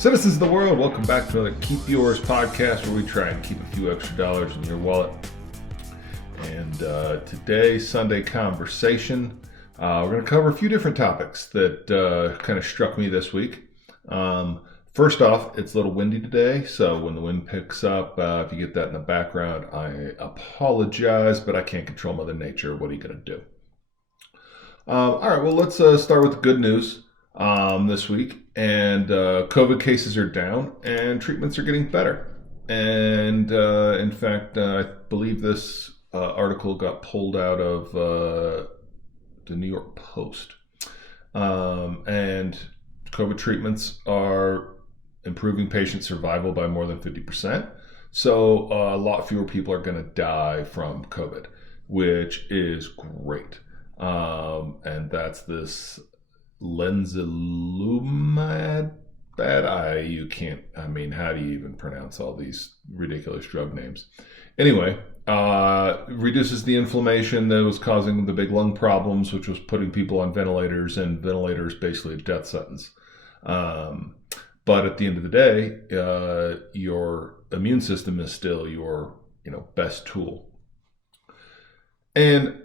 Citizens of the world, welcome back to another Keep Yours podcast where we try and keep a few extra dollars in your wallet. And today, Sunday conversation, we're going to cover a few different topics that kind of struck me this week. First off, it's a little windy today, so when the wind picks up, if you get that in the background, I apologize, but I can't control Mother Nature. What are you going to do? All right, well, let's start with the good news this week. And COVID cases are down and treatments are getting better. And in fact, I believe this article got pulled out of the New York Post. And COVID treatments are improving patient survival by more than 50%. So a lot fewer people are going to die from COVID, which is great. And that's this Lenzilumab. How do you even pronounce all these ridiculous drug names? Anyway, reduces the inflammation that was causing the big lung problems, which was putting people on ventilators, and ventilators basically a death sentence. But at the end of the day, your immune system is still your best tool. And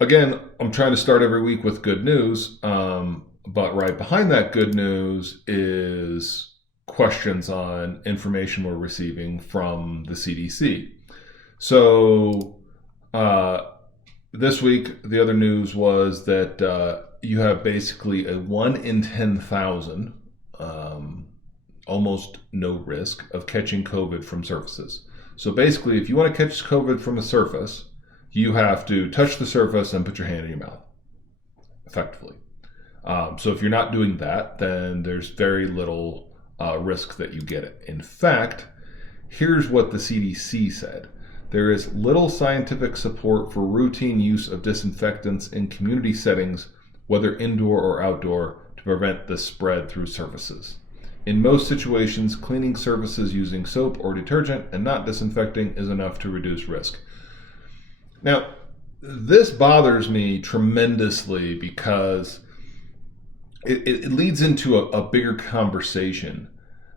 again, I'm trying to start every week with good news. But right behind that good news is questions on information we're receiving from the CDC. So this week, the other news was that you have basically a 1 in 10,000, almost no risk of catching COVID from surfaces. So basically, if you want to catch COVID from a surface, you have to touch the surface and put your hand in your mouth, effectively. So if you're not doing that, then there's very little risk that you get it. In fact, here's what the CDC said. There is little scientific support for routine use of disinfectants in community settings, whether indoor or outdoor, to prevent the spread through surfaces. In most situations, cleaning surfaces using soap or detergent and not disinfecting is enough to reduce risk. Now, this bothers me tremendously because it leads into a bigger conversation,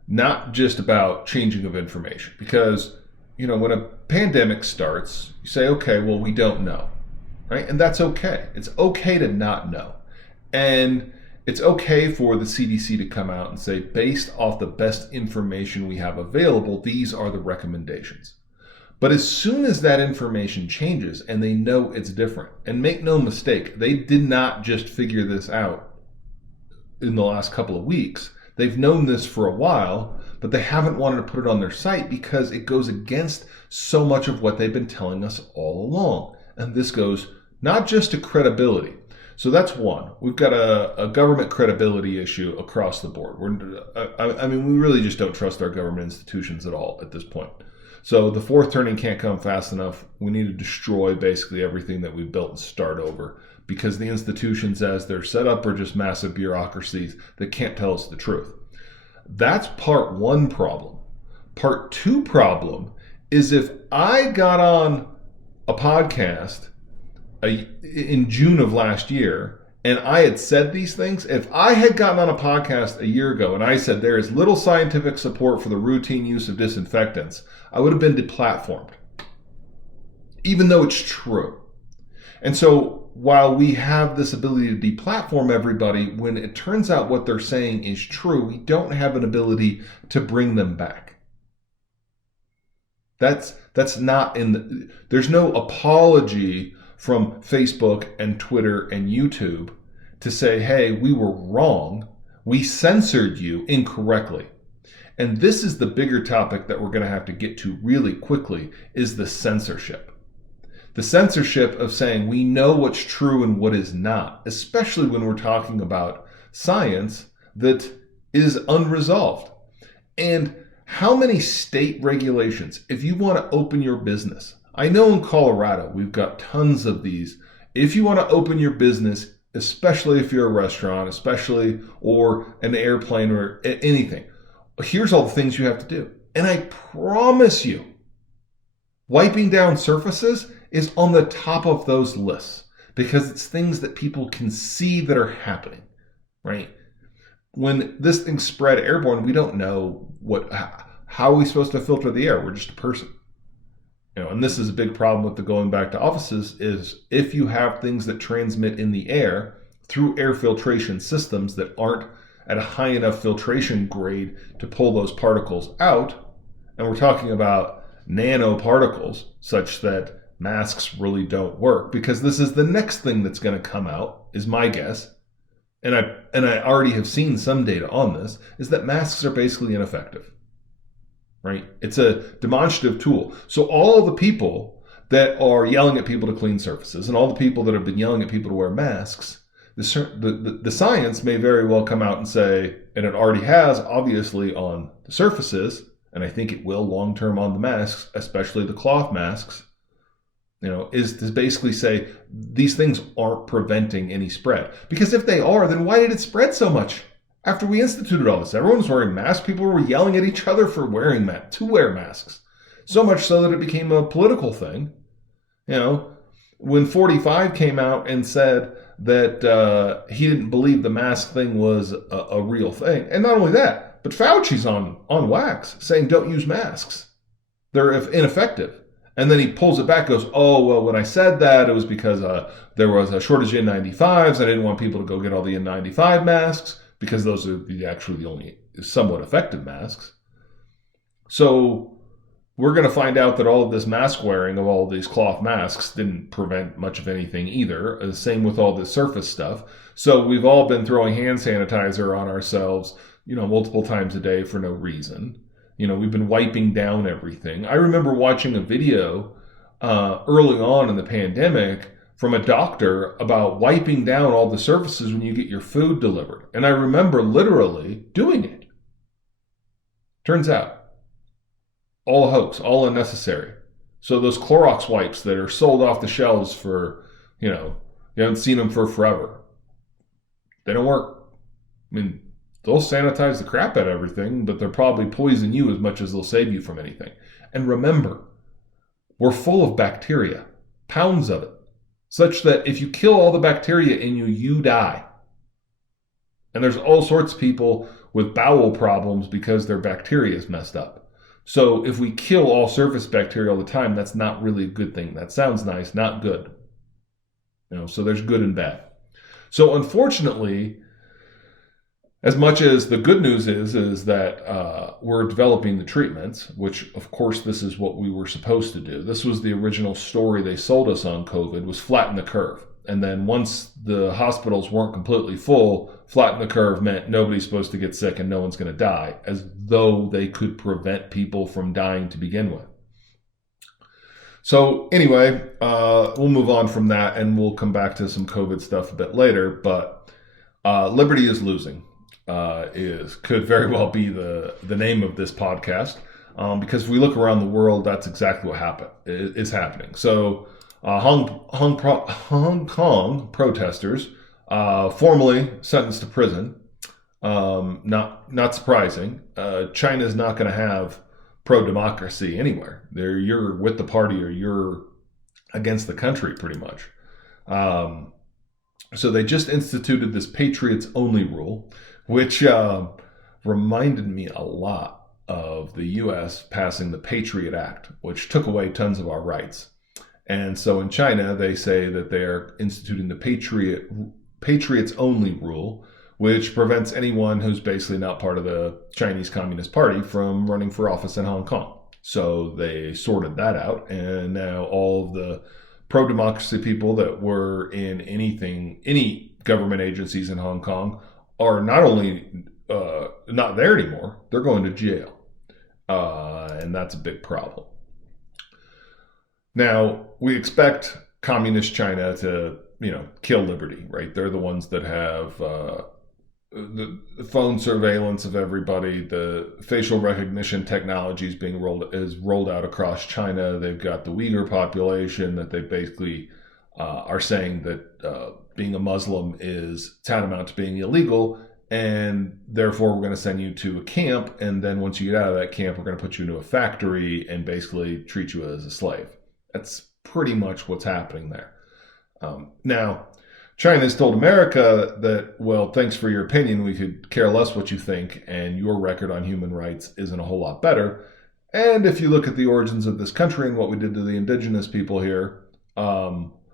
not just about changing of information. Because, when a pandemic starts, you say, okay, well, we don't know, right? And that's okay. It's okay to not know. And it's okay for the CDC to come out and say, based off the best information we have available, these are the recommendations. But as soon as that information changes and they know it's different, and make no mistake, they did not just figure this out in the last couple of weeks. They've known this for a while, but they haven't wanted to put it on their site because it goes against so much of what they've been telling us all along. And this goes not just to credibility. So that's one. We've got a government credibility issue across the board. We really just don't trust our government institutions at all at this point. So the fourth turning can't come fast enough. We need to destroy basically everything that we've built and start over, because the institutions as they're set up are just massive bureaucracies that can't tell us the truth. That's part one problem. Part two problem is if I got on a podcast in June of last year and I had said these things, if I had gotten on a podcast a year ago and I said there is little scientific support for the routine use of disinfectants, I would have been deplatformed, even though it's true. And so while we have this ability to deplatform everybody, when it turns out what they're saying is true, we don't have an ability to bring them back. That's not there's no apology from Facebook and Twitter and YouTube to say, hey, we were wrong. We censored you incorrectly. And this is the bigger topic that we're going to have to get to really quickly, is the censorship. The censorship of saying we know what's true and what is not, especially when we're talking about science that is unresolved. And how many state regulations, if you want to open your business, I know in Colorado we've got tons of these. If you want to open your business, especially if you're a restaurant, or an airplane or anything, here's all the things you have to do. And I promise you, wiping down surfaces is on the top of those lists because it's things that people can see that are happening, right? when this thing spread airborne, we don't know how are we supposed to filter the air? We're just a person. And this is a big problem with the going back to offices is if you have things that transmit in the air through air filtration systems that aren't at a high enough filtration grade to pull those particles out, and we're talking about nanoparticles such that masks really don't work, because this is the next thing that's going to come out, is my guess, and I already have seen some data on this, is that masks are basically ineffective. Right? It's a demonstrative tool. So all the people that are yelling at people to clean surfaces and all the people that have been yelling at people to wear masks, the science may very well come out and say, and it already has, obviously, on the surfaces, and I think it will long-term on the masks, especially the cloth masks, is to basically say these things aren't preventing any spread. Because if they are, then why did it spread so much? After we instituted all this, everyone was wearing masks. People were yelling at each other for to wear masks. So much so that it became a political thing. When 45 came out and said that he didn't believe the mask thing was a real thing. And not only that, but Fauci's on wax saying don't use masks. They're ineffective. And then he pulls it back, goes, oh, well, when I said that, it was because there was a shortage of N95s. I didn't want people to go get all the N95 masks, because those are actually the only somewhat effective masks. So we're going to find out that all of this mask wearing of all of these cloth masks didn't prevent much of anything either. Same with all this surface stuff. So we've all been throwing hand sanitizer on ourselves, multiple times a day for no reason. We've been wiping down everything. I remember watching a video early on in the pandemic from a doctor about wiping down all the surfaces when you get your food delivered. And I remember literally doing it. Turns out, all a hoax, all unnecessary. So those Clorox wipes that are sold off the shelves for, you haven't seen them for forever, they don't work. I mean, they'll sanitize the crap out of everything, but they'll probably poison you as much as they'll save you from anything. And remember, we're full of bacteria, pounds of it, such that if you kill all the bacteria in you, you die. And there's all sorts of people with bowel problems because their bacteria is messed up. So if we kill all surface bacteria all the time, that's not really a good thing. That sounds nice, not good. So there's good and bad. So unfortunately, as much as the good news is that we're developing the treatments, which of course this is what we were supposed to do. This was the original story they sold us on COVID, was flatten the curve. And then once the hospitals weren't completely full, flatten the curve meant nobody's supposed to get sick and no one's going to die, as though they could prevent people from dying to begin with. So anyway, we'll move on from that and we'll come back to some COVID stuff a bit later. But Liberty is losing. Could very well be the name of this podcast, because if we look around the world, that's exactly what is happening. So Hong Kong protesters formally sentenced to prison. Not surprising. China is not going to have pro-democracy anywhere. You're with the party or you're against the country, pretty much. So they just instituted this patriots only rule, which reminded me a lot of the U.S. passing the Patriot Act, which took away tons of our rights. And so in China, they say that they are instituting the patriots only rule, which prevents anyone who's basically not part of the Chinese Communist Party from running for office in Hong Kong. So they sorted that out, and now all of the pro-democracy people that were in any government agencies in Hong Kong are not only not there anymore, they're going to jail. And that's a big problem. Now, we expect communist China to, kill liberty, right? They're the ones that have the phone surveillance of everybody. The facial recognition technology is rolled out across China. They've got the Uyghur population that they basically are saying that being a Muslim is tantamount to being illegal, and therefore we're going to send you to a camp, and then once you get out of that camp, we're going to put you into a factory and basically treat you as a slave. That's pretty much what's happening there. Now, China has told America that, well, thanks for your opinion. We could care less what you think, and your record on human rights isn't a whole lot better. And if you look at the origins of this country and what we did to the indigenous people here,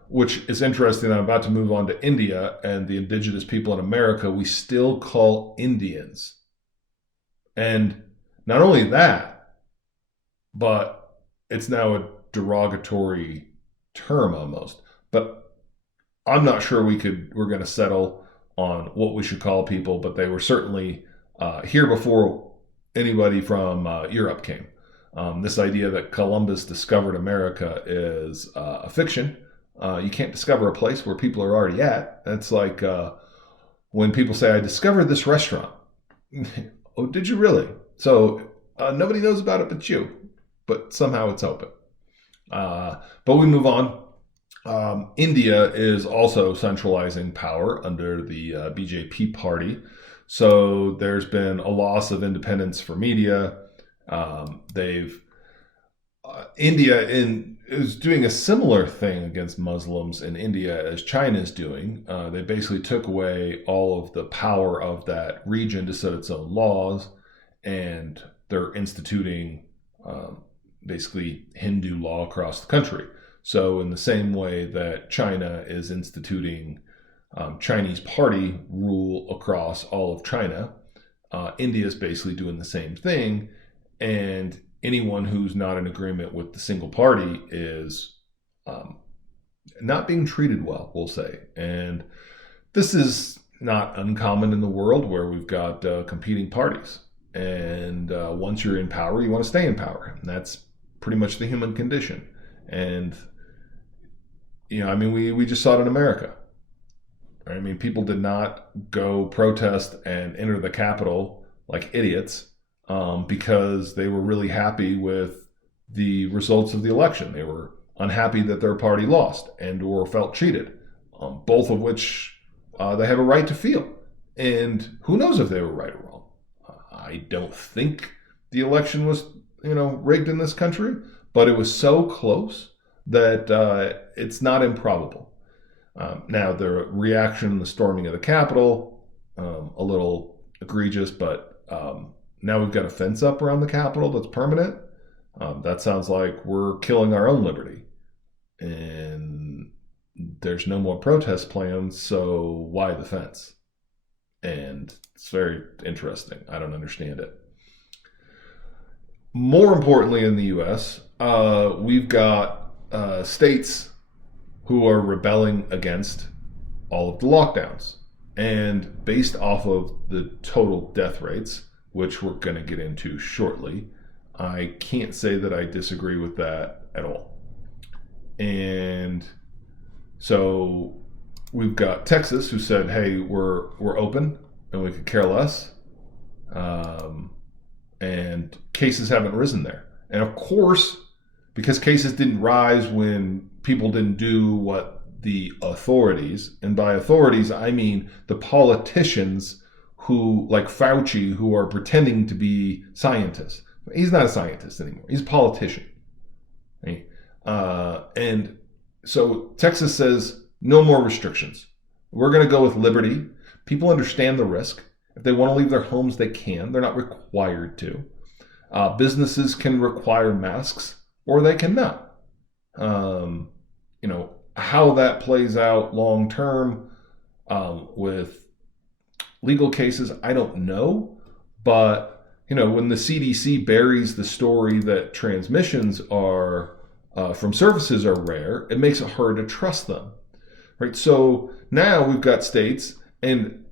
which is interesting, I'm about to move on to India, and the indigenous people in America, we still call Indians. And not only that, but it's now a derogatory term almost. But I'm not sure we're going to settle on what we should call people, but they were certainly here before anybody from Europe came. This idea that Columbus discovered America is a fiction. You can't discover a place where people are already at. That's like when people say, I discovered this restaurant. Oh, did you really? So nobody knows about it but you, but somehow it's open. But we move on. India is also centralizing power under the BJP party. So there's been a loss of independence for media. India is doing a similar thing against Muslims in India as China is doing. They basically took away all of the power of that region to set its own laws, and they're instituting basically Hindu law across the country. So in the same way that China is instituting Chinese party rule across all of China, India is basically doing the same thing. And anyone who's not in agreement with the single party is not being treated well, we'll say. And this is not uncommon in the world where we've got competing parties. And once you're in power, you want to stay in power. And that's pretty much the human condition. And we just saw it in America. Right? I mean, people did not go protest and enter the Capitol like idiots because they were really happy with the results of the election. They were unhappy that their party lost and or felt cheated, both of which they have a right to feel. And who knows if they were right or wrong. I don't think the election was, rigged in this country, but it was so close that it's not improbable. Now, the reaction, the storming of the Capitol, a little egregious, but now we've got a fence up around the Capitol that's permanent. That sounds like we're killing our own liberty. And there's no more protest plans, so why the fence? And it's very interesting. I don't understand it. More importantly, in the U.S., we've got states who are rebelling against all of the lockdowns. And based off of the total death rates, which we're going to get into shortly, I can't say that I disagree with that at all. And so we've got Texas who said, hey, we're open and we could care less. And cases haven't risen there. And of course, because cases didn't rise when people didn't do what the authorities, and by authorities, I mean the politicians who, like Fauci, who are pretending to be scientists. He's not a scientist anymore. He's a politician. Right? And so Texas says, no more restrictions. We're going to go with liberty. People understand the risk. If they want to leave their homes, they can. They're not required to. Businesses can require masks, or they cannot. How that plays out long term with legal cases, I don't know. But, when the CDC buries the story that transmissions are from surfaces are rare, it makes it hard to trust them. Right? So now we've got states, and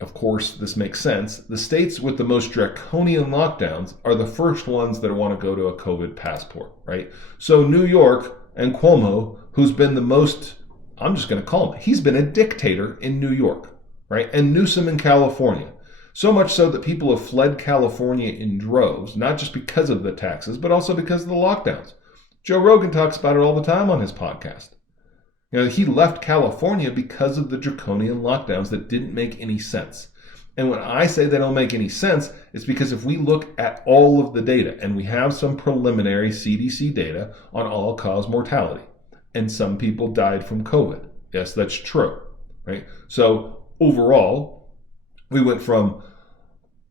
of course, this makes sense. The states with the most draconian lockdowns are the first ones that want to go to a COVID passport, right? So New York and Cuomo, who's been the most, I'm just going to call him, he's been a dictator in New York, right? And Newsom in California. So much so that people have fled California in droves, not just because of the taxes, but also because of the lockdowns. Joe Rogan talks about it all the time on his podcast. He left California because of the draconian lockdowns that didn't make any sense. And when I say they don't make any sense, it's because if we look at all of the data, and we have some preliminary CDC data on all-cause mortality, and some people died from COVID. Yes, that's true. right? So overall, we went from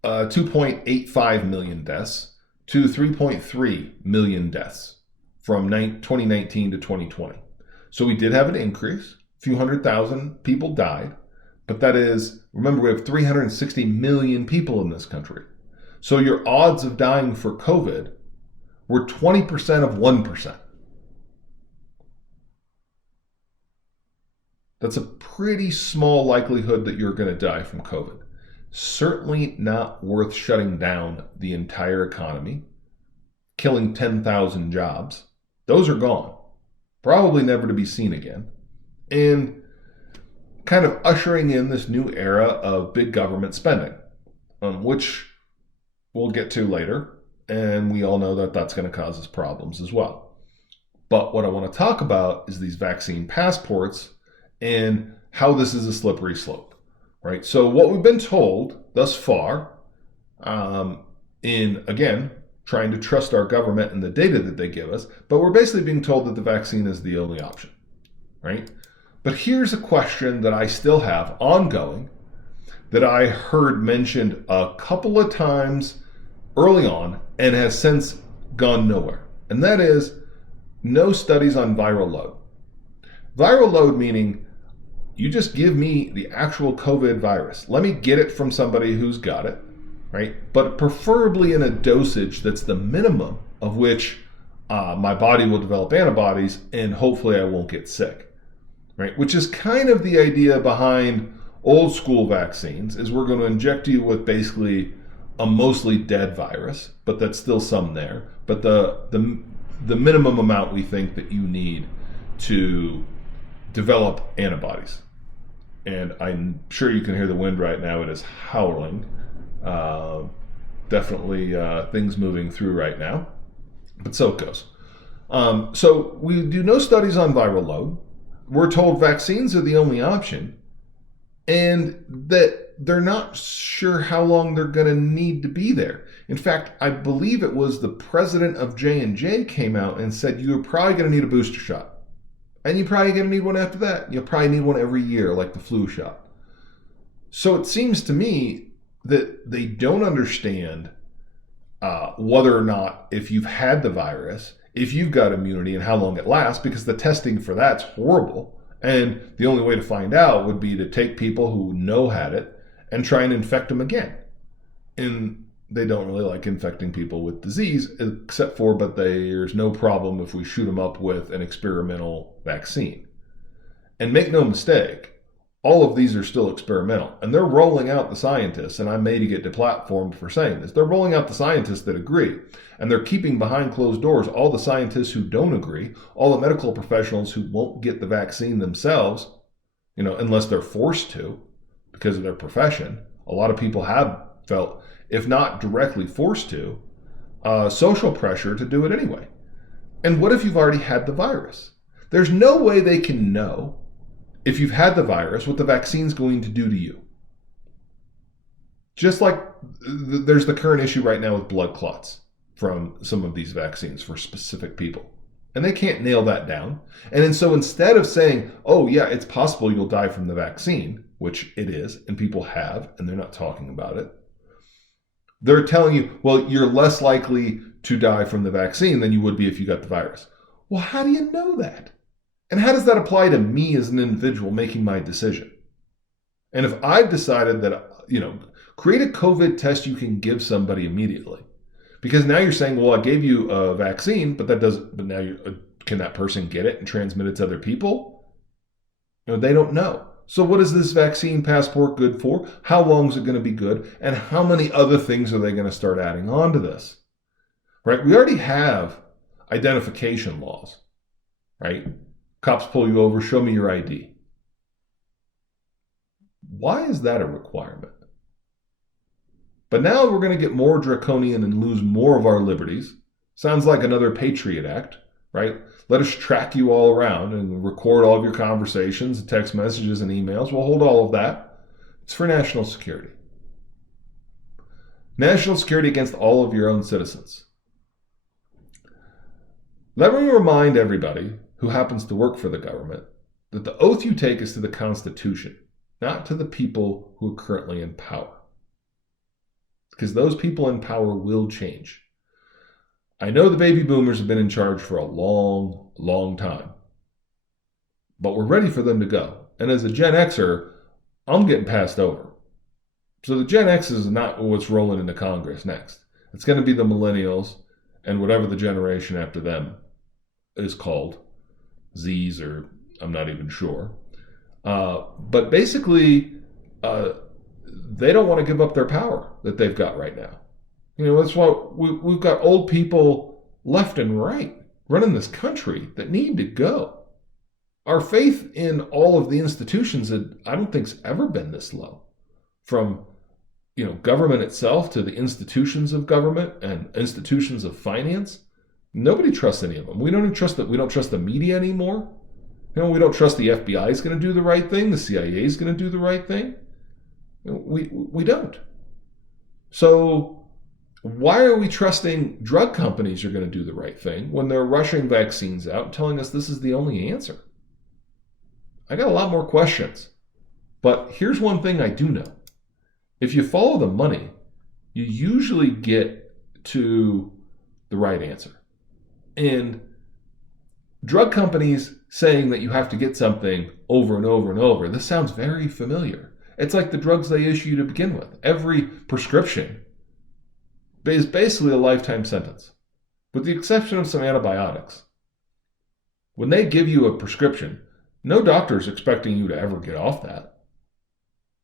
2.85 million deaths to 3.3 million deaths from 2019 to 2020. So we did have an increase. A few 100,000 people died. But that is, remember, we have 360 million people in this country. So your odds of dying for COVID were 20% of 1%. That's a pretty small likelihood that you're going to die from COVID. Certainly not worth shutting down the entire economy, killing 10,000 jobs. Those are gone. Probably never to be seen again. And kind of ushering in this new era of big government spending, which we'll get to later. And we all know that that's going to cause us problems as well. But what I want to talk about is these vaccine passports and how this is a slippery slope, right? So what we've been told thus far, in, again, trying to trust our government and the data that they give us, but we're basically being told that the vaccine is the only option, right? But here's a question that I still have ongoing that I heard mentioned a couple of times early on and has since gone nowhere. And that is no studies on viral load. Viral load meaning you just give me the actual COVID virus. Let me get it from somebody who's got it, right? But preferably in a dosage that's the minimum of which my body will develop antibodies and hopefully I won't get sick, right? Which is kind of the idea behind old school vaccines, is we're going to inject you with basically a mostly dead virus, but that's still some there. But the minimum amount we think that you need to develop antibodies. And I'm sure you can hear the wind right now. It is howling. Definitely things moving through right now. But so it goes. So we do no studies on viral load. We're told vaccines are the only option. And that they're not sure how long they're going to need to be there. In fact, I believe it was the president of J&J came out and said you're probably going to need a booster shot. And you're probably going to need one after that. You'll probably need one every year, like the flu shot. So it seems to me that they don't understand whether or not, if you've had the virus, if you've got immunity and how long it lasts, because the testing for that's horrible. And the only way to find out would be to take people who had it and try and infect them again. And they don't really like infecting people with disease, but there's no problem if we shoot them up with an experimental vaccine. And make no mistake, all of these are still experimental. And they're rolling out the scientists, and I may get deplatformed for saying this, they're rolling out the scientists that agree. And they're keeping behind closed doors all the scientists who don't agree, all the medical professionals who won't get the vaccine themselves, unless they're forced to because of their profession. A lot of people have felt, if not directly forced to, social pressure to do it anyway. And what if you've already had the virus? There's no way they can know, if you've had the virus, what the vaccine's going to do to you. Just like there's the current issue right now with blood clots from some of these vaccines for specific people. And they can't nail that down. And so instead of saying, oh yeah, it's possible you'll die from the vaccine, which it is, and people have, and they're not talking about it, they're telling you, well, you're less likely to die from the vaccine than you would be if you got the virus. Well, how do you know that? And how does that apply to me as an individual making my decision? And if I've decided that, create a COVID test you can give somebody immediately. Because now you're saying, well, I gave you a vaccine, but now can that person get it and transmit it to other people? They don't know. So what is this vaccine passport good for? How long is it going to be good? And how many other things are they going to start adding on to this? Right? We already have identification laws, right? Cops pull you over, show me your ID. Why is that a requirement? But now we're going to get more draconian and lose more of our liberties. Sounds like another Patriot Act, right? Let us track you all around and record all of your conversations, text messages, and emails. We'll hold all of that. It's for national security. National security against all of your own citizens. Let me remind everybody who happens to work for the government that the oath you take is to the Constitution. not to the people who are currently in power. Because those people in power will change. I know the baby boomers have been in charge for a long, long time, but we're ready for them to go. And as a Gen Xer, I'm getting passed over. So the Gen X is not what's rolling into Congress next. It's going to be the millennials and whatever the generation after them is called, Zs, or I'm not even sure. But basically, they don't want to give up their power that they've got right now. That's what we've got old people left and right running this country that need to go. Our faith in all of the institutions that I don't think's ever been this low. From government itself to the institutions of government and institutions of finance. Nobody trusts any of them. We don't even trust that. We don't trust the media anymore. We don't trust the FBI is going to do the right thing. The CIA is going to do the right thing. We don't. So why are we trusting drug companies are going to do the right thing when they're rushing vaccines out and telling us this is the only answer? I got a lot more questions. But here's one thing I do know. If you follow the money, you usually get to the right answer. And drug companies saying that you have to get something over and over and over, this sounds very familiar. It's like the drugs they issue to begin with. Every prescription is basically a lifetime sentence, with the exception of some antibiotics. When they give you a prescription, no doctor is expecting you to ever get off that.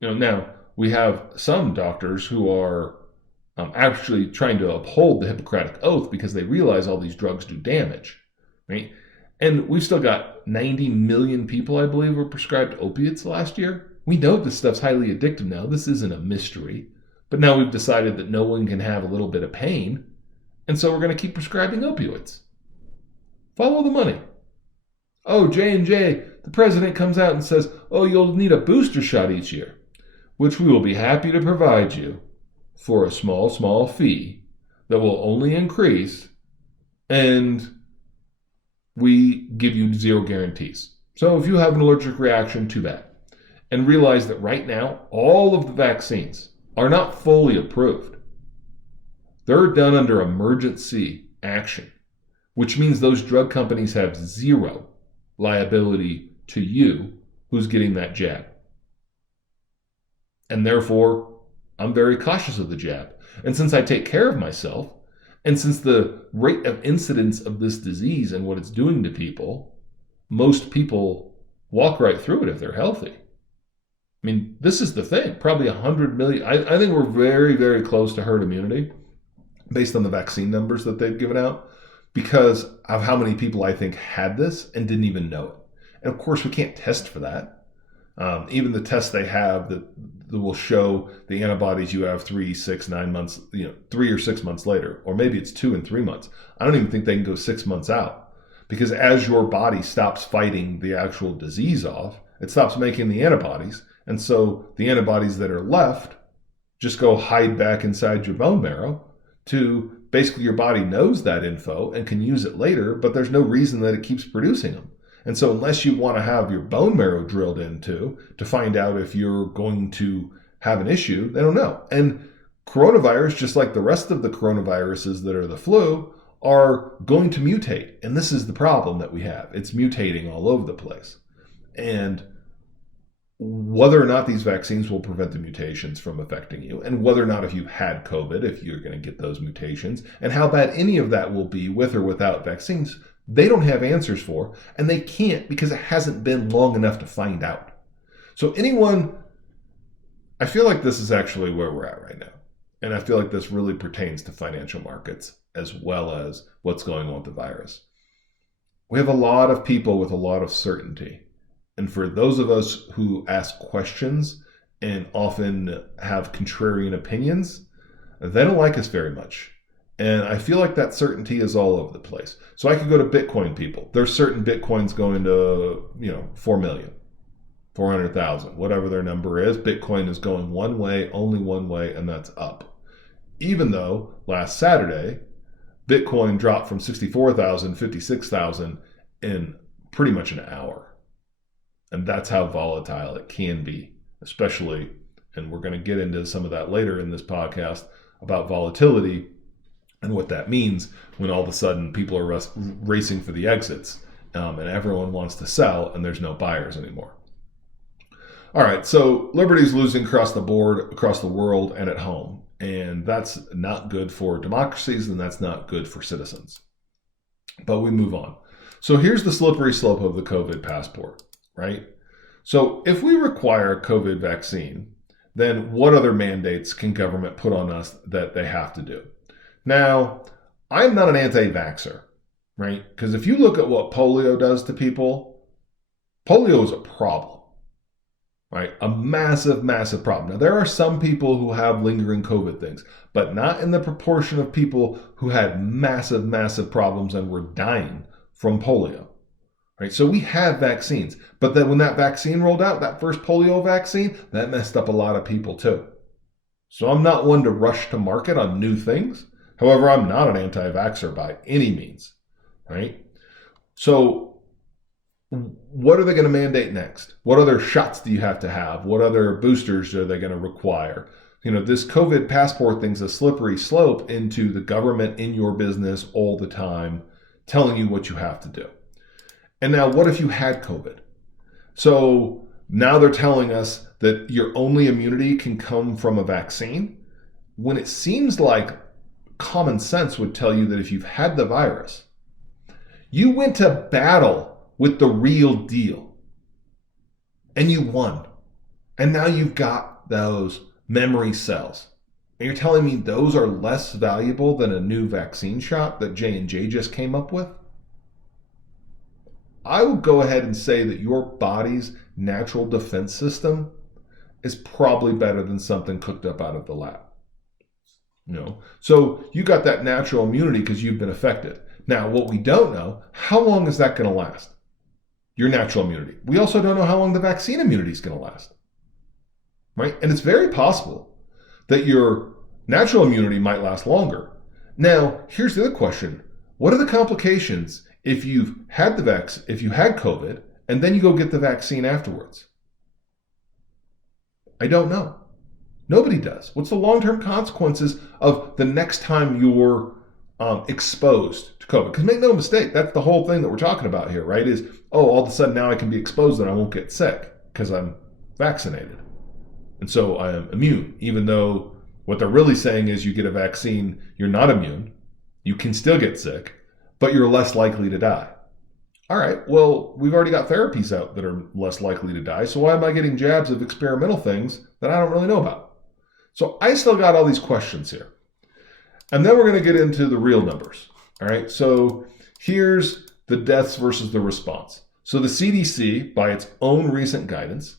Now, we have some doctors who are actually trying to uphold the Hippocratic Oath because they realize all these drugs do damage, right? And we've still got 90 million people, I believe, were prescribed opiates last year. We know this stuff's highly addictive now. This isn't a mystery. But now we've decided that no one can have a little bit of pain, and so we're going to keep prescribing opioids. Follow the money. Oh, J&J, the president comes out and says, oh, you'll need a booster shot each year, which we will be happy to provide you for a small, small fee that will only increase, and we give you zero guarantees. So if you have an allergic reaction, too bad. And realize that right now, all of the vaccines are not fully approved. They're done under emergency action, which means those drug companies have zero liability to you who's getting that jab. And therefore, I'm very cautious of the jab. And since I take care of myself, and since the rate of incidence of this disease and what it's doing to people, most people walk right through it if they're healthy. I mean, this is the thing. Probably 100 million. I think we're very, very close to herd immunity based on the vaccine numbers that they've given out because of how many people I think had this and didn't even know it. And of course, we can't test for that. Even the tests they have that will show the antibodies you have 3, 6, 9 months, 3 or 6 months later, or maybe it's 2 and 3 months. I don't even think they can go 6 months out because as your body stops fighting the actual disease off, it stops making the antibodies. And so the antibodies that are left just go hide back inside your bone marrow to basically your body knows that info and can use it later, but there's no reason that it keeps producing them. And so unless you want to have your bone marrow drilled into to find out if you're going to have an issue, they don't know. And coronavirus, just like the rest of the coronaviruses that are the flu, are going to mutate. And this is the problem that we have. It's mutating all over the place. And whether or not these vaccines will prevent the mutations from affecting you, and whether or not if you had COVID, if you're going to get those mutations, and how bad any of that will be with or without vaccines, they don't have answers for, and they can't because it hasn't been long enough to find out. So I feel like this is actually where we're at right now. And I feel like this really pertains to financial markets as well as what's going on with the virus. We have a lot of people with a lot of certainty. And for those of us who ask questions and often have contrarian opinions, they don't like us very much. And I feel like that certainty is all over the place. So I could go to Bitcoin people. There's certain Bitcoins going to, 4 million, 400,000, whatever their number is. Bitcoin is going one way, only one way, and that's up. Even though last Saturday, Bitcoin dropped from 64,000, 56,000 in pretty much an hour. And that's how volatile it can be especially, and we're going to get into some of that later in this podcast about volatility and what that means when all of a sudden people are racing for the exits and everyone wants to sell and there's no buyers anymore. All right, so Liberty's losing across the board, across the world, and at home. And that's not good for democracies, and that's not good for citizens. But we move on. So here's the slippery slope of the COVID passport, right? So if we require a COVID vaccine, then what other mandates can government put on us that they have to do? Now, I'm not an anti-vaxxer, right? Because if you look at what polio does to people, polio is a problem, right? A massive, massive problem. Now, there are some people who have lingering COVID things, but not in the proportion of people who had massive, massive problems and were dying from polio, right? So we have vaccines, but then when that vaccine rolled out, that first polio vaccine, that messed up a lot of people too. So I'm not one to rush to market on new things. However, I'm not an anti-vaxxer by any means, right? So what are they going to mandate next? What other shots do you have to have? What other boosters are they going to require? You know, this COVID passport thing's a slippery slope into the government in your business all the time, telling you what you have to do. And now, what if you had COVID? So now they're telling us that your only immunity can come from a vaccine, when it seems like common sense would tell you that if you've had the virus, you went to battle with the real deal and you won. And now you've got those memory cells. And you're telling me those are less valuable than a new vaccine shot that J&J just came up with? I would go ahead and say that your body's natural defense system is probably better than something cooked up out of the lab. You know, so you got that natural immunity because you've been affected. Now, what we don't know, how long is that going to last? Your natural immunity. We also don't know how long the vaccine immunity is going to last, right? And it's very possible that your natural immunity might last longer. Now, here's the other question. What are the complications if you've had if you had COVID and then you go get the vaccine afterwards? I don't know. Nobody does. What's the long-term consequences of the next time you're exposed to COVID? Because make no mistake, that's the whole thing that we're talking about here, right? Is, oh, all of a sudden now I can be exposed and I won't get sick because I'm vaccinated. And so I am immune, even though what they're really saying is you get a vaccine, you're not immune, you can still get sick, but you're less likely to die. All right, well, we've already got therapies out that are less likely to die, so why am I getting jabs of experimental things that I don't really know about? So I still got all these questions here. And then we're going to get into the real numbers. All right, so here's the deaths versus the response. So the CDC, by its own recent guidance,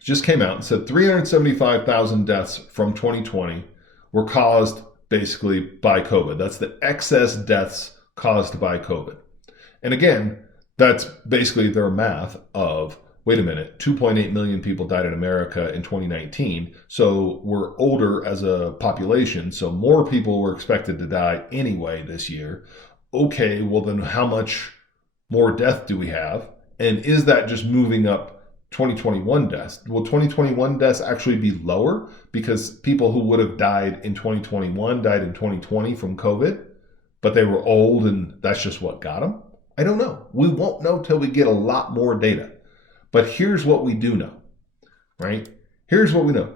just came out and said 375,000 deaths from 2020 were caused basically by COVID. That's the excess deaths caused by COVID. And again, that's basically their math of, wait a minute, 2.8 million people died in America in 2019. So we're older as a population. So more people were expected to die anyway this year. Okay, well then how much more death do we have? And is that just moving up 2021 deaths? Will 2021 deaths actually be lower because people who would have died in 2021 died in 2020 from COVID, but they were old and that's just what got them? I don't know. We won't know till we get a lot more data. But here's what we do know, right? Here's what we know.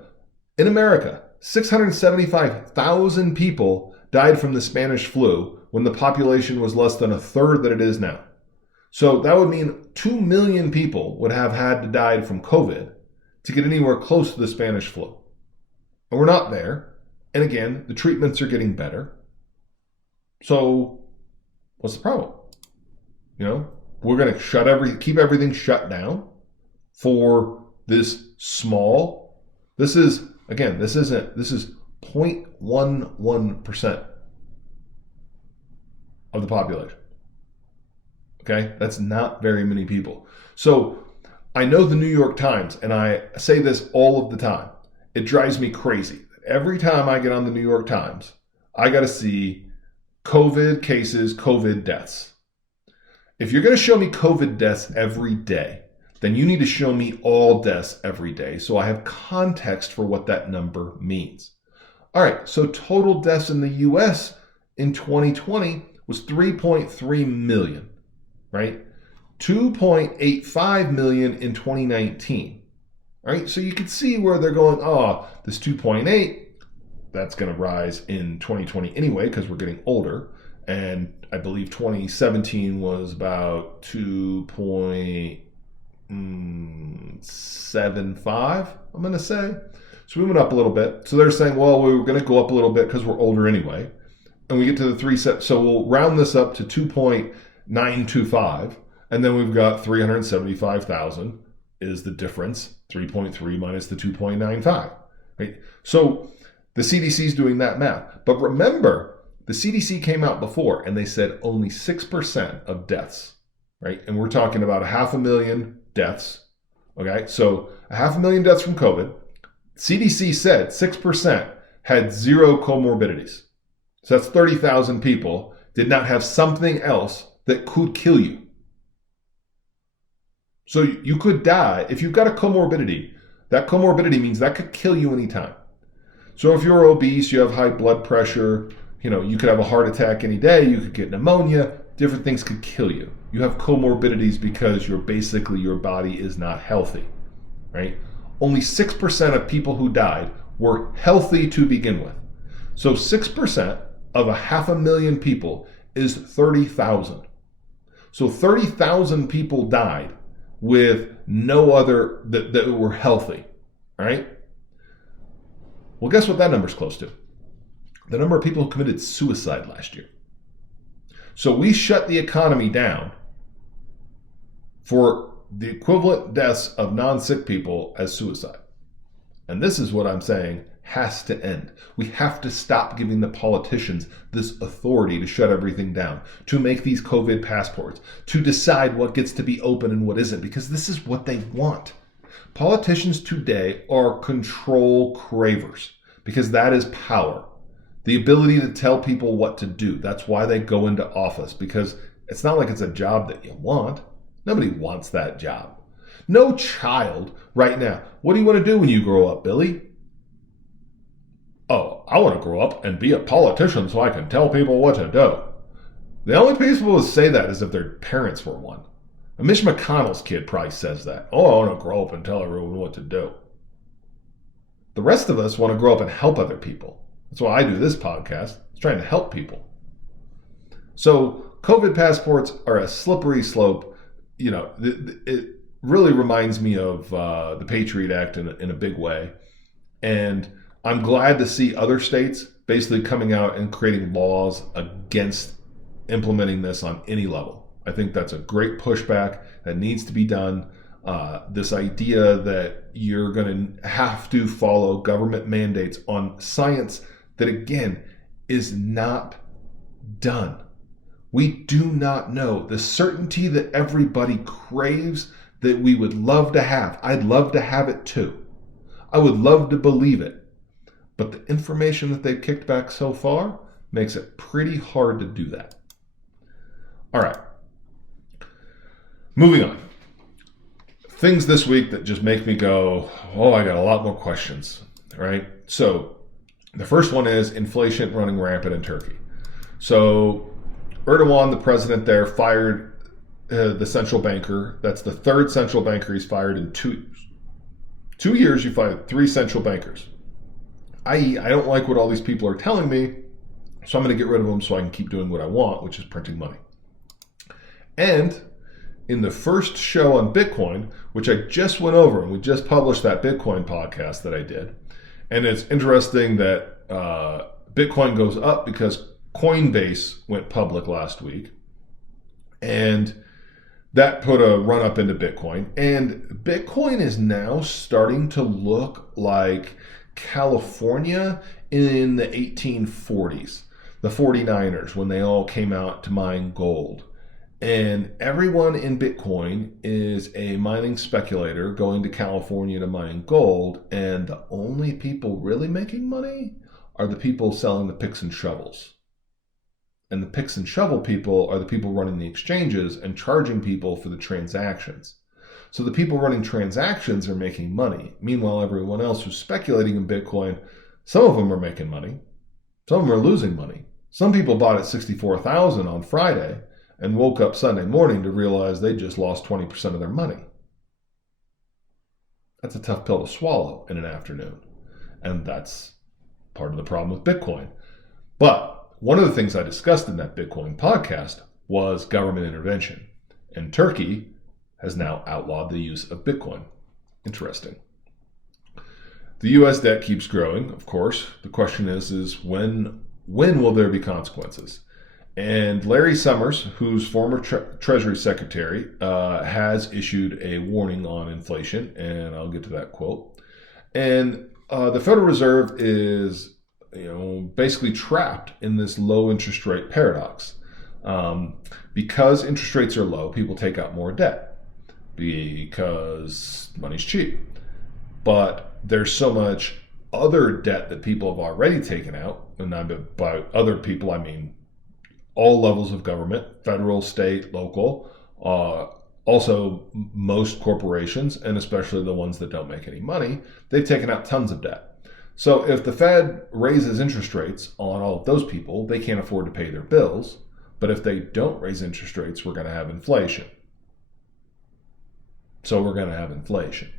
In America, 675,000 people died from the Spanish flu when the population was less than a third that it is now. So that would mean 2 million people would have had to die from COVID to get anywhere close to the Spanish flu. And we're not there. And again, the treatments are getting better. So what's the problem? You know, we're going to keep everything shut down for this small. This is 0.11% of the population. Okay, that's not very many people. So I know the New York Times, and I say this all of the time. It drives me crazy. Every time I get on the New York Times, I got to see COVID cases, COVID deaths. If you're going to show me COVID deaths every day, then you need to show me all deaths every day so I have context for what that number means. All right, so total deaths in the US in 2020 was 3.3 million, right? 2.85 million in 2019. All right, so you can see where they're going, oh, this 2.8, that's going to rise in 2020 anyway because we're getting older. And I believe 2017 was about 2.75, I'm going to say. So we went up a little bit. So they're saying, well, we were going to go up a little bit because we're older anyway. And we get to the three set. So we'll round this up to 2.925. And then we've got 375,000 is the difference. 3.3 minus the 2.95. Right? So the CDC is doing that math. But remember, the CDC came out before and they said only 6% of deaths, right? And we're talking about 500,000 deaths. Okay, so 500,000 deaths from COVID. CDC said 6% had zero comorbidities. So that's 30,000 people did not have something else that could kill you. So you could die. If you've got a comorbidity, that comorbidity means that could kill you anytime. So if you're obese, you have high blood pressure, you could have a heart attack any day, you could get pneumonia, different things could kill you. You have comorbidities because your body is not healthy, right? Only 6% of people who died were healthy to begin with. So 6% of 500,000 people is 30,000. So 30,000 people died with no other that were healthy, right? Well, guess what that number's close to? The number of people who committed suicide last year. So we shut the economy down for the equivalent deaths of non-sick people as suicide. And this is what I'm saying has to end. We have to stop giving the politicians this authority to shut everything down, to make these COVID passports, to decide what gets to be open and what isn't, because this is what they want. Politicians today are control cravers because that is power. The ability to tell people what to do. That's why they go into office, because it's not like it's a job that you want. Nobody wants that job. No child right now. What do you want to do when you grow up, Billy? Oh, I want to grow up and be a politician so I can tell people what to do. The only people who say that is if their parents were one. And Mitch McConnell's kid probably says that. Oh, I want to grow up and tell everyone what to do. The rest of us want to grow up and help other people. That's why I do this podcast. It's trying to help people. So COVID passports are a slippery slope. It really reminds me of the Patriot Act in a big way. And I'm glad to see other states basically coming out and creating laws against implementing this on any level. I think that's a great pushback that needs to be done. This idea that you're going to have to follow government mandates on science that, again, is not done. We do not know the certainty that everybody craves that we would love to have. I'd love to have it too. I would love to believe it. But the information that they've kicked back so far makes it pretty hard to do that. All right. Moving on. Things this week that just make me go, oh, I got a lot more questions, right? So the first one is inflation running rampant in Turkey. So Erdogan, the president there, fired the central banker. That's the third central banker he's fired in 2 years. 2 years, you fired 3 central bankers. I.e., I don't like what all these people are telling me, so I'm going to get rid of them so I can keep doing what I want, which is printing money. And in the first show on Bitcoin, which I just went over, and we just published that Bitcoin podcast that I did, and it's interesting that Bitcoin goes up because Coinbase went public last week, and that put a run up into Bitcoin. And Bitcoin is now starting to look like California in the 1840s, the 49ers, when they all came out to mine gold. And everyone in Bitcoin is a mining speculator going to California to mine gold. And the only people really making money are the people selling the picks and shovels. And the picks and shovel people are the people running the exchanges and charging people for the transactions. So the people running transactions are making money. Meanwhile, everyone else who's speculating in Bitcoin, some of them are making money. Some of them are losing money. Some people bought at 64,000 on Friday and woke up Sunday morning to realize they just lost 20% of their money. That's a tough pill to swallow in an afternoon. And that's part of the problem with Bitcoin. But one of the things I discussed in that Bitcoin podcast was government intervention. And Turkey has now outlawed the use of Bitcoin. Interesting. The U.S. debt keeps growing, of course. The question is when will there be consequences? And Larry Summers, who's former Treasury Secretary, has issued a warning on inflation, and I'll get to that quote. And the Federal Reserve is, basically trapped in this low interest rate paradox. Because interest rates are low, people take out more debt because money's cheap. But there's so much other debt that people have already taken out, and by other people I mean all levels of government, federal, state, local, also most corporations, and especially the ones that don't make any money, they've taken out tons of debt. So if the Fed raises interest rates on all of those people, they can't afford to pay their bills. But if they don't raise interest rates, we're going to have inflation. So we're going to have inflation.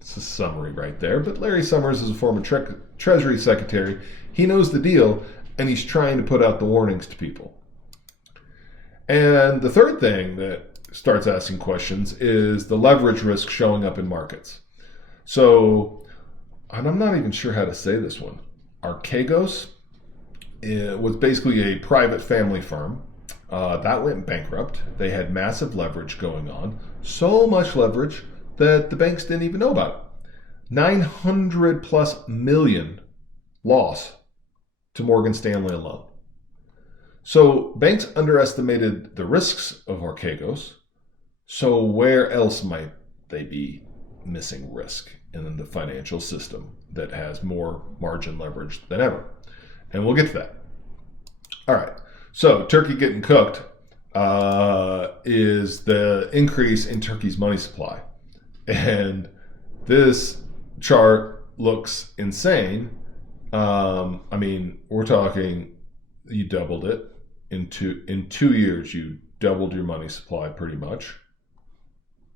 It's a summary right there. But Larry Summers is a former Treasury Secretary. He knows the deal, and he's trying to put out the warnings to people. And the third thing that starts asking questions is the leverage risk showing up in markets. So, and I'm not even sure how to say this one. Archegos was basically a private family firm that went bankrupt. They had massive leverage going on, so much leverage that the banks didn't even know about it. 900 plus million loss to Morgan Stanley alone. So banks underestimated the risks of Archegos. So where else might they be missing risk in the financial system that has more margin leverage than ever? And we'll get to that. All right. So Turkey getting cooked is the increase in Turkey's money supply. And this chart looks insane. We're talking you doubled it in 2 years. You doubled your money supply pretty much.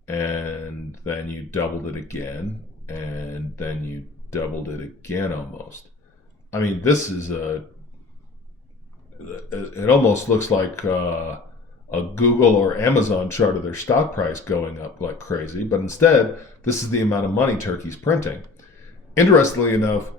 And then you doubled it again. And then you doubled it again almost. This is it almost looks like a Google or Amazon chart of their stock price going up like crazy. But instead, this is the amount of money Turkey's printing. Interestingly enough,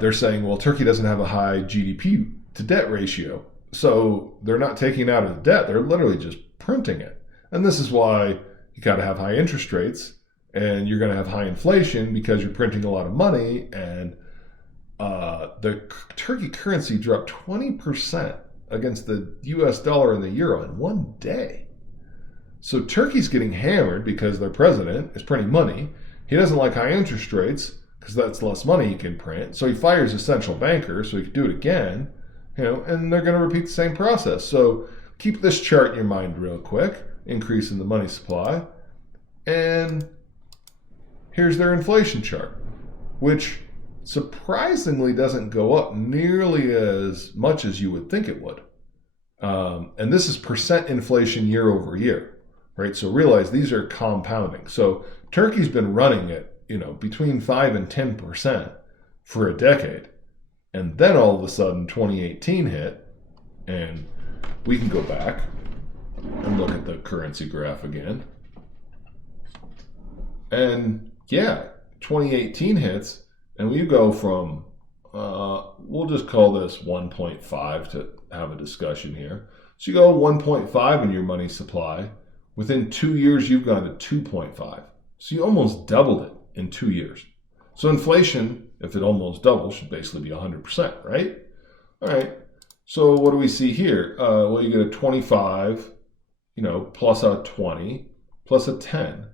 they're saying, well, Turkey doesn't have a high GDP to debt ratio. So they're not taking it out of debt. They're literally just printing it. And this is why you got to have high interest rates and you're going to have high inflation because you're printing a lot of money. And the Turkey currency dropped 20% against the US dollar and the euro in one day. So Turkey's getting hammered because their president is printing money. He doesn't like high interest rates because that's less money he can print. So he fires a central banker so he can do it again, and they're going to repeat the same process. So keep this chart in your mind real quick, increase in the money supply. And here's their inflation chart, which surprisingly doesn't go up nearly as much as you would think it would. And this is percent inflation year over year, right? So realize these are compounding. So Turkey's been running at, between 5 and 10% for a decade. And then all of a sudden 2018 hit, and we can go back and look at the currency graph again. And yeah, 2018 hits, and we go from, we'll just call this 1.5 to have a discussion here. So you go 1.5 in your money supply. Within 2 years, you've gone to 2.5. So you almost doubled it in 2 years. So inflation, if it almost doubles, should basically be 100%, right? All right. So what do we see here? Well, you get a 25, plus a 20, plus a 10.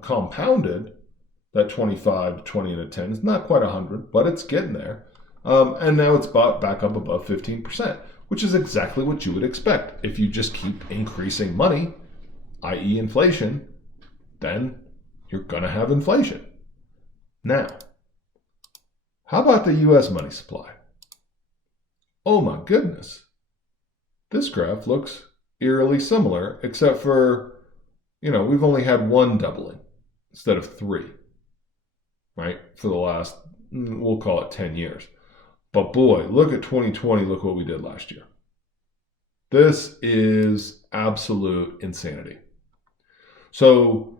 Compounded, that 25, 20, and a 10 is not quite 100, but it's getting there. And now it's back up above 15%, which is exactly what you would expect. If you just keep increasing money, i.e. inflation, then you're going to have inflation. Now, how about the US money supply? Oh my goodness. This graph looks eerily similar, except for, we've only had one doubling instead of three, right? For the last, we'll call it 10 years. But boy, look at 2020, look what we did last year. This is absolute insanity. So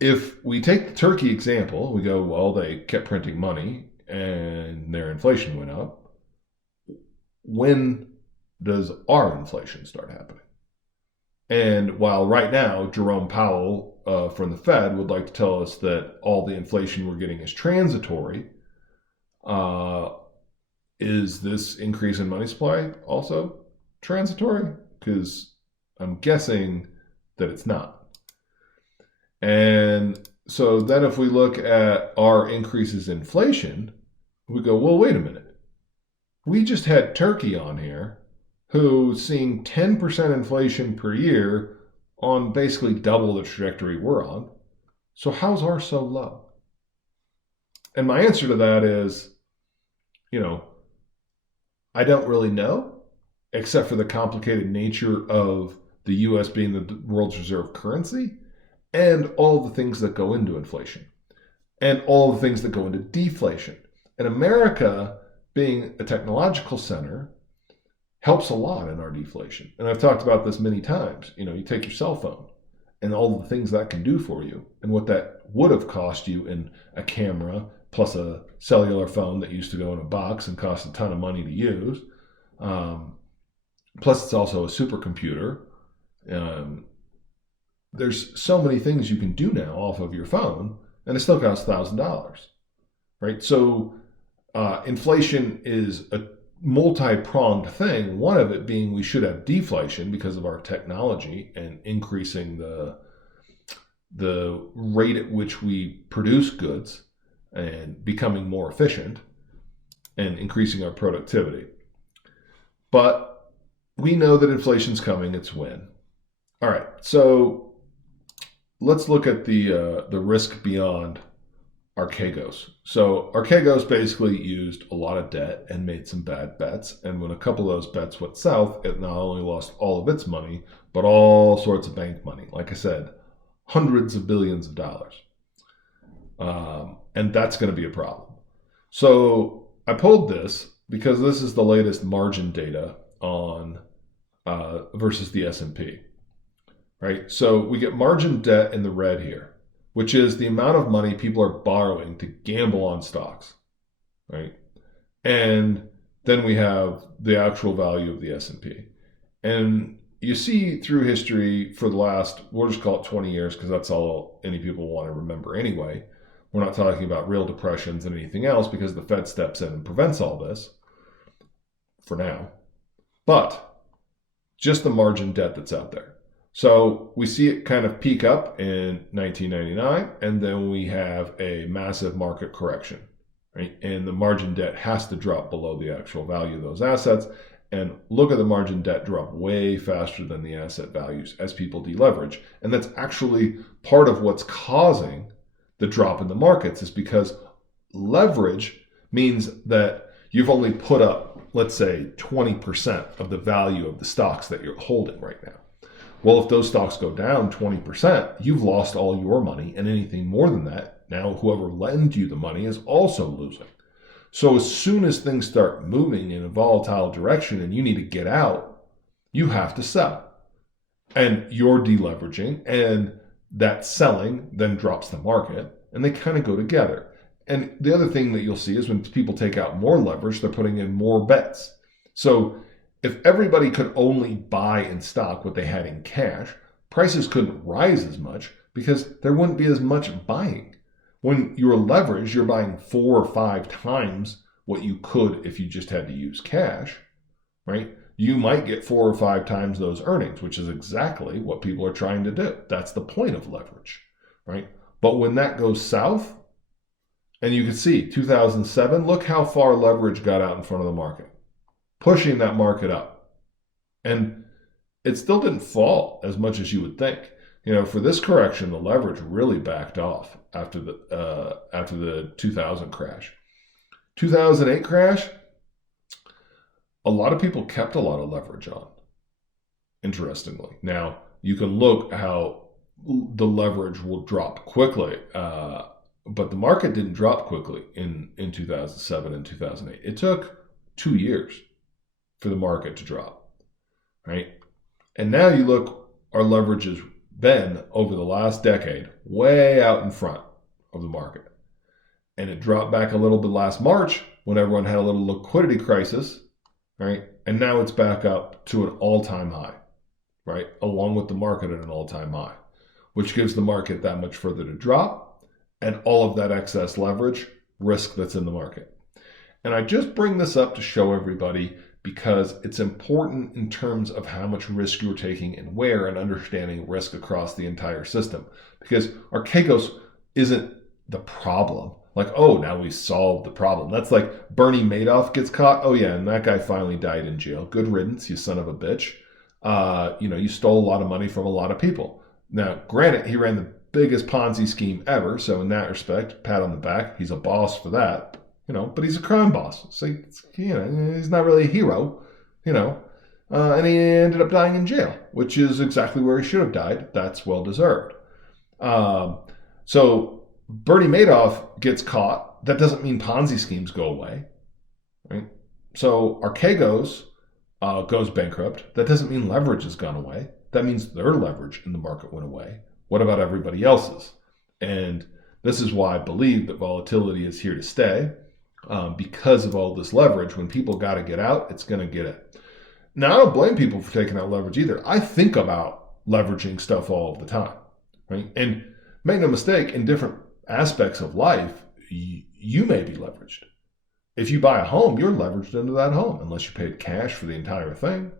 if we take the Turkey example, we go, well, they kept printing money and their inflation went up. When does our inflation start happening? And while right now, Jerome Powell from the Fed would like to tell us that all the inflation we're getting is transitory, is this increase in money supply also transitory? Because I'm guessing that it's not. And so then if we look at our increases in inflation, we go, well, wait a minute. We just had Turkey on here who's seeing 10% inflation per year on basically double the trajectory we're on. So how's ours so low? And my answer to that is, I don't really know, except for the complicated nature of the US being the world's reserve currency and all the things that go into inflation and all the things that go into deflation. And America, being a technological center, helps a lot in our deflation. And I've talked about this many times. You take your cell phone and all the things that can do for you and what that would have cost you in a camera plus a cellular phone that used to go in a box and cost a ton of money to use. Plus it's also a supercomputer. There's so many things you can do now off of your phone, and it still costs $1,000, right? So inflation is a multi-pronged thing. One of it being we should have deflation because of our technology and increasing the rate at which we produce goods and becoming more efficient and increasing our productivity. But we know that inflation's coming. It's when. All right, so let's look at the risk beyond Archegos. So Archegos basically used a lot of debt and made some bad bets. And when a couple of those bets went south, it not only lost all of its money, but all sorts of bank money. Like I said, hundreds of billions of dollars. And that's going to be a problem. So I pulled this because this is the latest margin data on versus the S&P. Right? So we get margin debt in the red here, which is the amount of money people are borrowing to gamble on stocks, right? And then we have the actual value of the S&P. And you see through history for the last, we'll just call it 20 years, because that's all any people want to remember anyway. We're not talking about real depressions and anything else because the Fed steps in and prevents all this for now. But just the margin debt that's out there. So we see it kind of peak up in 1999, and then we have a massive market correction, right? And the margin debt has to drop below the actual value of those assets. And look at the margin debt drop way faster than the asset values as people deleverage. And that's actually part of what's causing the drop in the markets, is because leverage means that you've only put up, let's say, 20% of the value of the stocks that you're holding right now. Well, if those stocks go down 20%, you've lost all your money, and anything more than that, now whoever lends you the money is also losing. So as soon as things start moving in a volatile direction and you need to get out, you have to sell. And you're deleveraging, and that selling then drops the market, and they kind of go together. And the other thing that you'll see is when people take out more leverage, they're putting in more bets. So if everybody could only buy in stock what they had in cash, prices couldn't rise as much because there wouldn't be as much buying. When you're leveraged, you're buying 4 or 5 times what you could if you just had to use cash, right? You might get 4 or 5 times those earnings, which is exactly what people are trying to do. That's the point of leverage, right? But when that goes south, and you can see 2007, look how far leverage got out in front of the market, pushing that market up. And it still didn't fall as much as you would think. For this correction, the leverage really backed off after the 2000 crash. 2008 crash, a lot of people kept a lot of leverage on, interestingly. Now, you can look how the leverage will drop quickly, but the market didn't drop quickly in 2007 and 2008. It took 2 years for the market to drop, right? And now you look, our leverage has been, over the last decade, way out in front of the market. And it dropped back a little bit last March when everyone had a little liquidity crisis, right? And now it's back up to an all-time high, right? Along with the market at an all-time high, which gives the market that much further to drop and all of that excess leverage risk that's in the market. And I just bring this up to show everybody because it's important in terms of how much risk you're taking and where, and understanding risk across the entire system. Because Archegos isn't the problem. Like, oh, now we solved the problem. That's like Bernie Madoff gets caught. Oh yeah, and that guy finally died in jail. Good riddance, you son of a bitch. You stole a lot of money from a lot of people. Now, granted, he ran the biggest Ponzi scheme ever. So in that respect, pat on the back. He's a boss for that. But he's a crime boss. So, he's not really a hero, and he ended up dying in jail, which is exactly where he should have died. That's well deserved. So Bernie Madoff gets caught. That doesn't mean Ponzi schemes go away, right? So Archegos goes bankrupt. That doesn't mean leverage has gone away. That means their leverage in the market went away. What about everybody else's? And this is why I believe that volatility is here to stay. Because of all this leverage, when people got to get out, it's going to get it. Now, I don't blame people for taking out leverage either. I think about leveraging stuff all of the time, right? And make no mistake, in different aspects of life, you may be leveraged. If you buy a home, you're leveraged into that home, unless you paid cash for the entire thing.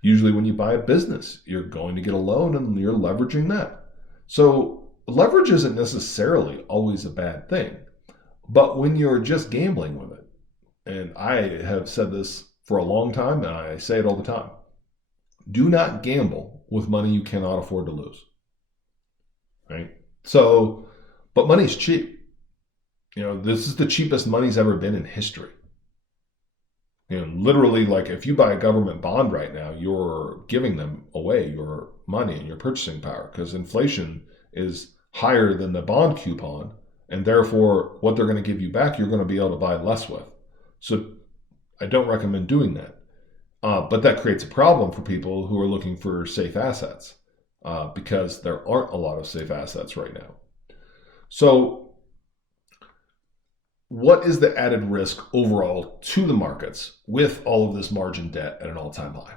Usually when you buy a business, you're going to get a loan and you're leveraging that. So leverage isn't necessarily always a bad thing. But when you're just gambling with it, and I have said this for a long time, and I say it all the time, do not gamble with money you cannot afford to lose, right? So, but money's cheap. This is the cheapest money's ever been in history. Literally, like if you buy a government bond right now, you're giving them away your money and your purchasing power, because inflation is higher than the bond coupon. And therefore, what they're going to give you back, you're going to be able to buy less with. So I don't recommend doing that. But that creates a problem for people who are looking for safe assets, because there aren't a lot of safe assets right now. So what is the added risk overall to the markets with all of this margin debt at an all-time high?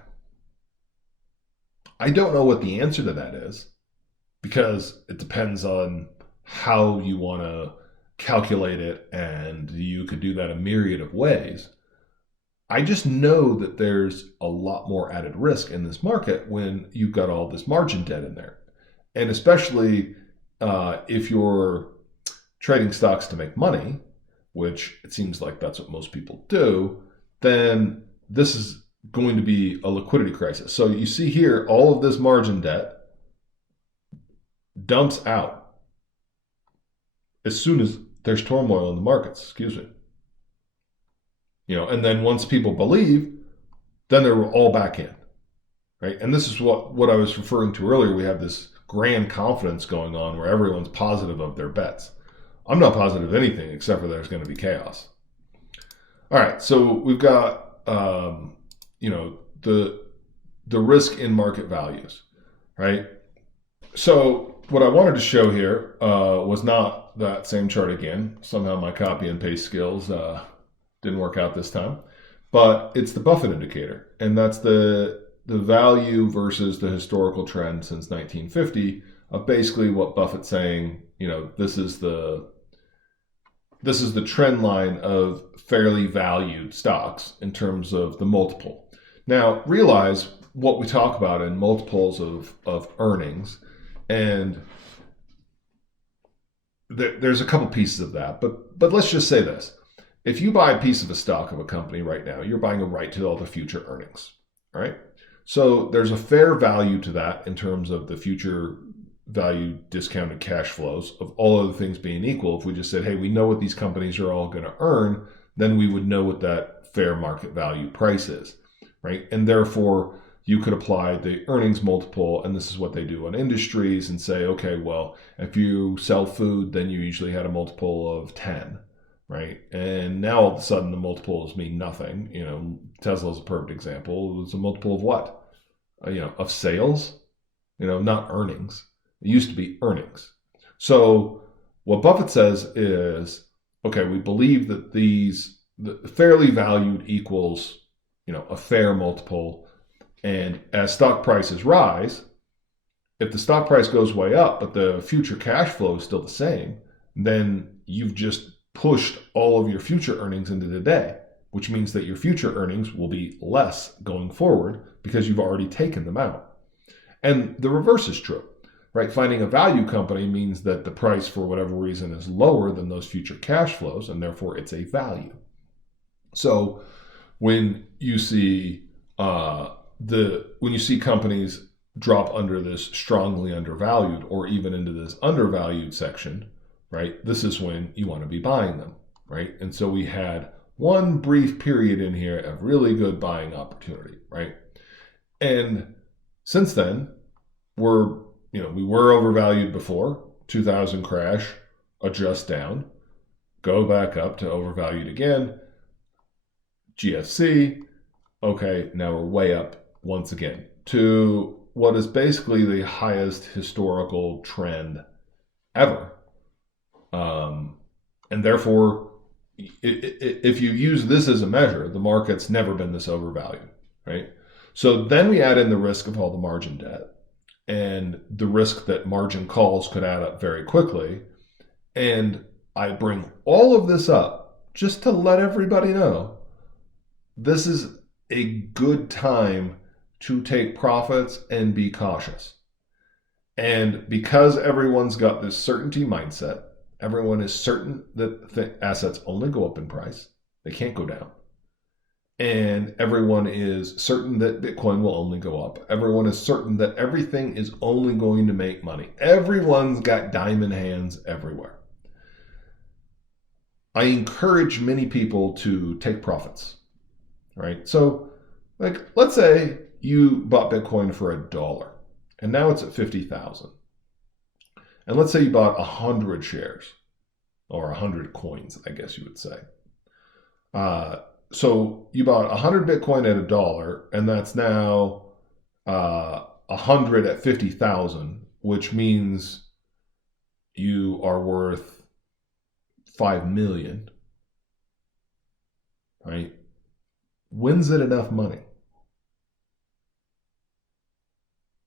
I don't know what the answer to that is, because it depends on how you want to calculate it, and you could do that a myriad of ways. I just know that there's a lot more added risk in this market when you've got all this margin debt in there. And especially if you're trading stocks to make money, which it seems like that's what most people do, then this is going to be a liquidity crisis. So you see here, all of this margin debt dumps out as soon as there's turmoil in the markets, and then once people believe, then they're all back in, right? And this is what I was referring to earlier. We have this grand confidence going on where everyone's positive of their bets. I'm not positive of anything except for there's going to be chaos. All right, so we've got, the risk in market values, right? So what I wanted to show here was not that same chart again. Somehow my copy and paste skills didn't work out this time. But it's the Buffett Indicator. And that's the value versus the historical trend since 1950 of basically what Buffett's saying, this is the trend line of fairly valued stocks in terms of the multiple. Now, realize what we talk about in multiples of earnings, and there's a couple pieces of that, but let's just say this. If you buy a piece of a stock of a company right now, you're buying a right to all the future earnings, right? So there's a fair value to that in terms of the future value discounted cash flows of all other things being equal. If we just said, hey, we know what these companies are all going to earn, then we would know what that fair market value price is, right? And therefore, you could apply the earnings multiple, and this is what they do on industries, and say, okay, well, if you sell food, then you usually had a multiple of 10, right? And now all of a sudden the multiples mean nothing. Tesla's a perfect example. It was a multiple of what? Of sales, not earnings. It used to be earnings. So what Buffett says is, okay, we believe that the fairly valued equals, a fair multiple. And as stock prices rise, if the stock price goes way up, but the future cash flow is still the same, then you've just pushed all of your future earnings into today, which means that your future earnings will be less going forward because you've already taken them out. And the reverse is true, right? Finding a value company means that the price, for whatever reason, is lower than those future cash flows, and therefore it's a value. So when you see companies drop under this strongly undervalued or even into this undervalued section, right? This is when you want to be buying them, right? And so we had one brief period in here of really good buying opportunity, right? And since then, we were overvalued before. 2000 crash, adjust down, go back up to overvalued again. GFC, okay, now we're way up once again to what is basically the highest historical trend ever. And therefore, if you use this as a measure, the market's never been this overvalued, right? So then we add in the risk of all the margin debt and the risk that margin calls could add up very quickly. And I bring all of this up just to let everybody know this is a good time to take profits and be cautious. And because everyone's got this certainty mindset, everyone is certain that assets only go up in price. They can't go down. And everyone is certain that Bitcoin will only go up. Everyone is certain that everything is only going to make money. Everyone's got diamond hands everywhere. I encourage many people to take profits, right? So, let's say you bought Bitcoin for $1 and now it's at 50,000. And let's say you bought 100 shares or 100 coins, I guess you would say. So you bought 100 Bitcoin at $1 and that's now 100 at 50,000, which means you are worth 5 million, right? When's it enough money?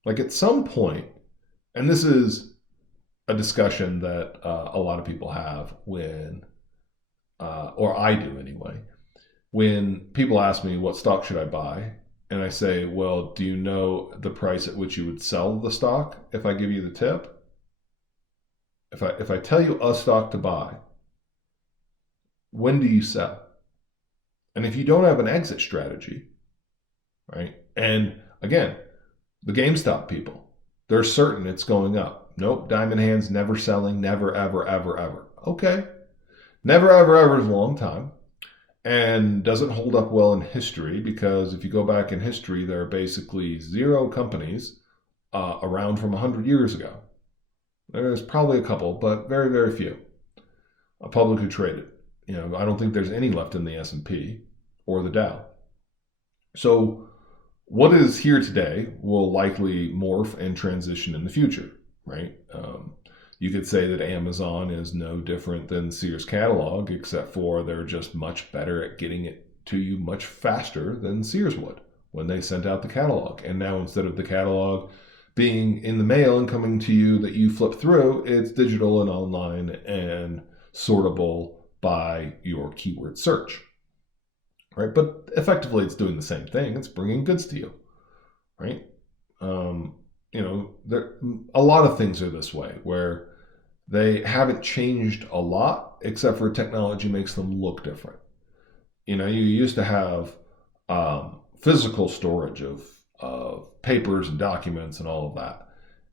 At some point, and this is a discussion that a lot of people have when, or I do anyway, when people ask me what stock should I buy, and I say, well, do you know the price at which you would sell the stock if I give you the tip? If I tell you a stock to buy, when do you sell? And if you don't have an exit strategy, right? And again, the GameStop people, they're certain it's going up. Nope, diamond hands, never selling, never, ever, ever, ever. Okay. Never, ever, ever is a long time and doesn't hold up well in history because if you go back in history, there are basically 0 companies around from 100 years ago. There's probably a couple, but very, very few publicly traded. I don't think there's any left in the S&P or the Dow. So what is here today will likely morph and transition in the future, right? You could say that Amazon is no different than Sears catalog, except for they're just much better at getting it to you much faster than Sears would when they sent out the catalog. And now instead of the catalog being in the mail and coming to you that you flip through, it's digital and online and sortable by your keyword search, right? But effectively, it's doing the same thing. It's bringing goods to you, right? A lot of things are this way, where they haven't changed a lot, except for technology makes them look different. You used to have physical storage of papers and documents and all of that.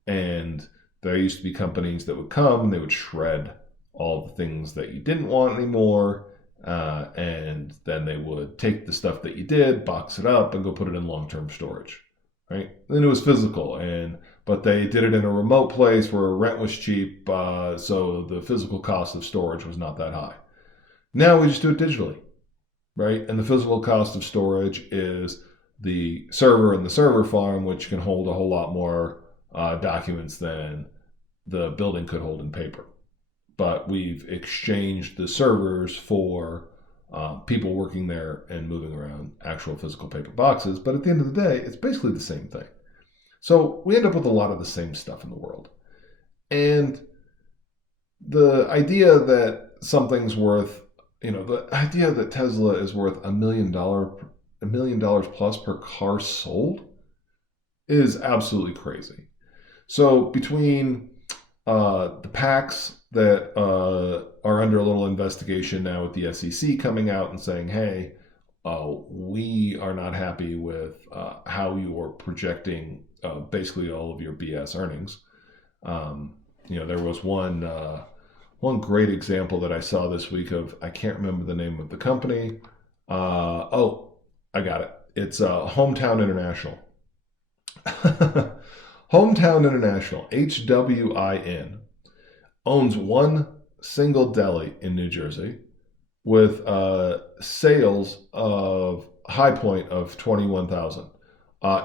And There used to be companies that would come and they would shred all the things that you didn't want anymore. And then they would take the stuff that you did, box it up, and go put it in long-term storage, right? And it was physical, but they did it in a remote place where rent was cheap, so the physical cost of storage was not that high. Now we just do it digitally, right? And the physical cost of storage is the server and the server farm, which can hold a whole lot more documents than the building could hold in paper. But we've exchanged the servers for people working there and moving around actual physical paper boxes. But at the end of the day, it's basically the same thing. So we end up with a lot of the same stuff in the world. And the idea that something's worth, the idea that Tesla is worth $1 million plus per car sold is absolutely crazy. So between the PACs that are under a little investigation now with the SEC coming out and saying, hey, we are not happy with how you are projecting basically all of your BS earnings. There was one great example that I saw this week of, I can't remember the name of the company. I got it. It's Hometown International. Hometown International, HWIN, owns one single deli in New Jersey with sales of high point of 21,000.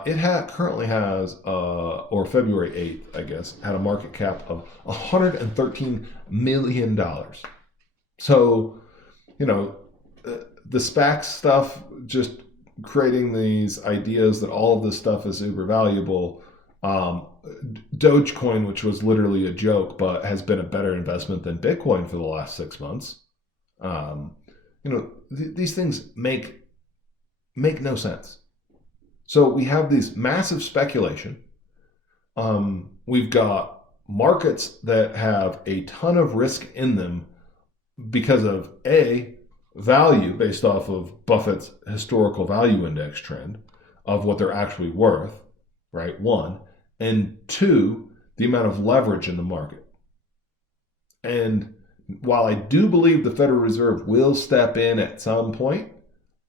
It currently has, or February 8th, I guess, had a market cap of $113 million. So, the SPAC stuff, just creating these ideas that all of this stuff is uber valuable. Dogecoin, which was literally a joke, but has been a better investment than Bitcoin for the last 6 months. These things make no sense. So we have these massive speculation. We've got markets that have a ton of risk in them because of value based off of Buffett's historical value index trend of what they're actually worth, right? One. And two, the amount of leverage in the market. And while I do believe the Federal Reserve will step in at some point,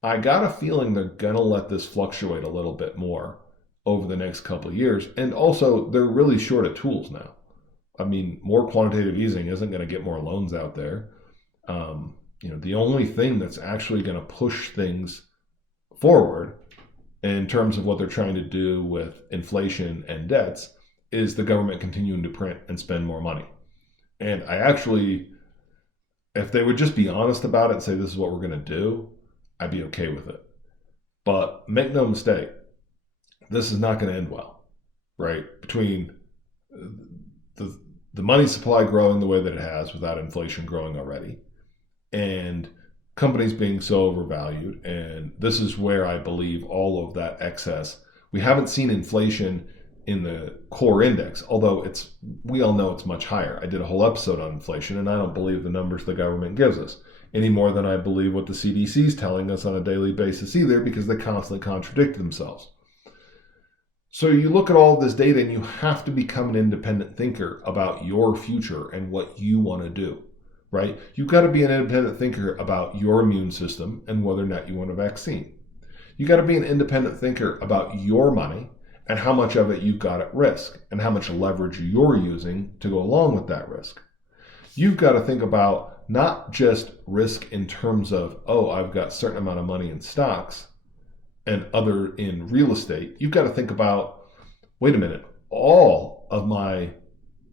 I got a feeling they're going to let this fluctuate a little bit more over the next couple of years. And also, they're really short of tools now. I mean, more quantitative easing isn't going to get more loans out there. The only thing that's actually going to push things forward in terms of what they're trying to do with inflation and debts is the government continuing to print and spend more money. And I actually, if they would just be honest about it and say, this is what we're going to do, I'd be okay with it. But make no mistake, this is not going to end well, right? Between the money supply growing the way that it has without inflation growing already, and companies being so overvalued. And this is where I believe all of that excess. We haven't seen inflation in the core index, although we all know it's much higher. I did a whole episode on inflation, and I don't believe the numbers the government gives us any more than I believe what the CDC is telling us on a daily basis either, because they constantly contradict themselves. So you look at all of this data and you have to become an independent thinker about your future and what you want to do, right? You've got to be an independent thinker about your immune system and whether or not you want a vaccine. You got to be an independent thinker about your money and how much of it you've got at risk and how much leverage you're using to go along with that risk. You've got to think about not just risk in terms of, I've got a certain amount of money in stocks and other in real estate. You've got to think about, wait a minute, all of my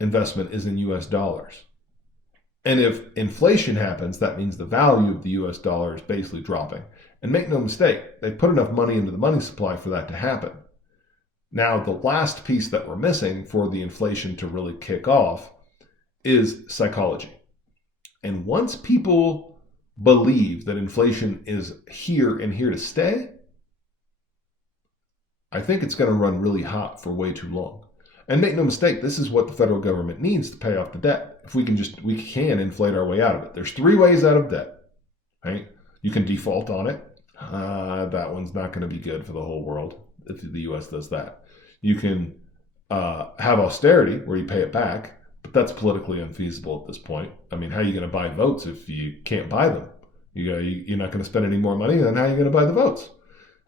investment is in US dollars. And if inflation happens, that means the value of the US dollar is basically dropping. And make no mistake, they put enough money into the money supply for that to happen. Now, the last piece that we're missing for the inflation to really kick off is psychology. And once people believe that inflation is here and here to stay, I think it's going to run really hot for way too long. And make no mistake, this is what the federal government needs to pay off the debt. If we can inflate our way out of it. There's 3 ways out of debt, right? You can default on it. That one's not going to be good for the whole world if the U.S. does that. You can have austerity where you pay it back, but that's politically unfeasible at this point. I mean, how are you going to buy votes if you can't buy them? You're not going to spend any more money, then how are you going to buy the votes?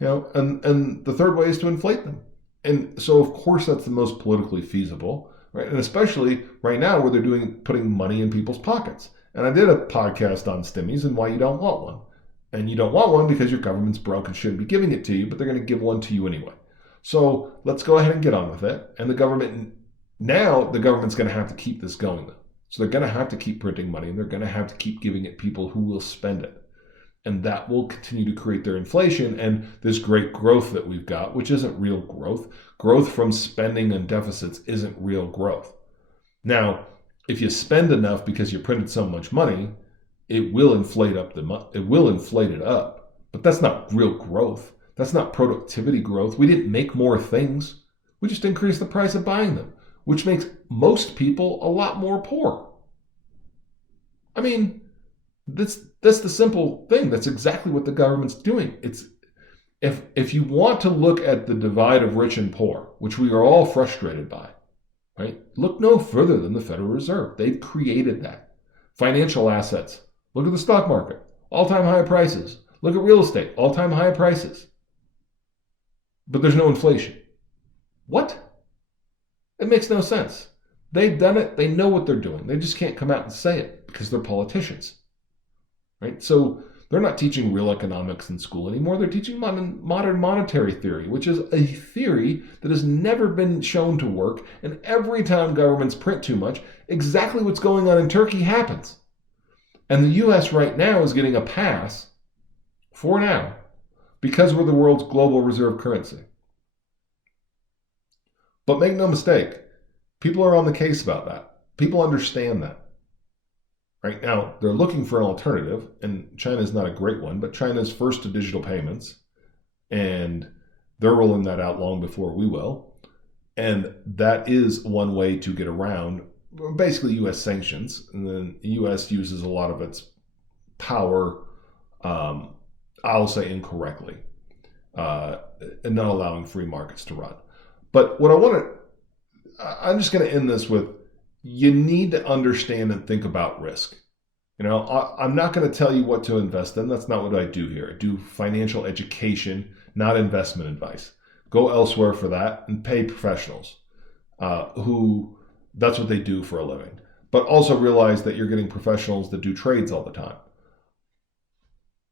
And the third way is to inflate them. And so, of course, that's the most politically feasible, right? And especially right now where they're putting money in people's pockets. And I did a podcast on stimmies and why you don't want one. And you don't want one because your government's broke and shouldn't be giving it to you, but they're going to give one to you anyway. So let's go ahead and get on with it. And the government's going to have to keep this going. So they're going to have to keep printing money and they're going to have to keep giving it people who will spend it. And that will continue to create their inflation and this great growth that we've got, which isn't real growth. Growth from spending and deficits isn't real growth. Now, if you spend enough because you printed so much money, it will inflate it up. But that's not real growth. That's not productivity growth. We didn't make more things. We just increased the price of buying them, which makes most people a lot more poor. I mean, that's the simple thing. That's exactly what the government's doing. It's if you want to look at the divide of rich and poor, which we are all frustrated by, right? Look no further than the Federal Reserve. They've created that. Financial assets. Look at the stock market. All-time high prices. Look at real estate. All-time high prices. But there's no inflation. What? It makes no sense. They've done it. They know what they're doing. They just can't come out and say it because they're politicians. Right? So they're not teaching real economics in school anymore. They're teaching modern monetary theory, which is a theory that has never been shown to work. And every time governments print too much, exactly what's going on in Turkey happens. And the U.S. right now is getting a pass for now because we're the world's global reserve currency. But make no mistake, people are on the case about that. People understand that. Right now, they're looking for an alternative, and China's not a great one, but China's first to digital payments, and they're rolling that out long before we will. And that is one way to get around basically U.S. sanctions. And then the U.S. uses a lot of its power, I'll say incorrectly, and not allowing free markets to run. But what I'm just going to end this with, you need to understand and think about risk. I'm not going to tell you what to invest in. That's not what I do here. I do financial education, not investment advice. Go elsewhere for that and pay professionals who that's what they do for a living. But also realize that you're getting professionals that do trades all the time.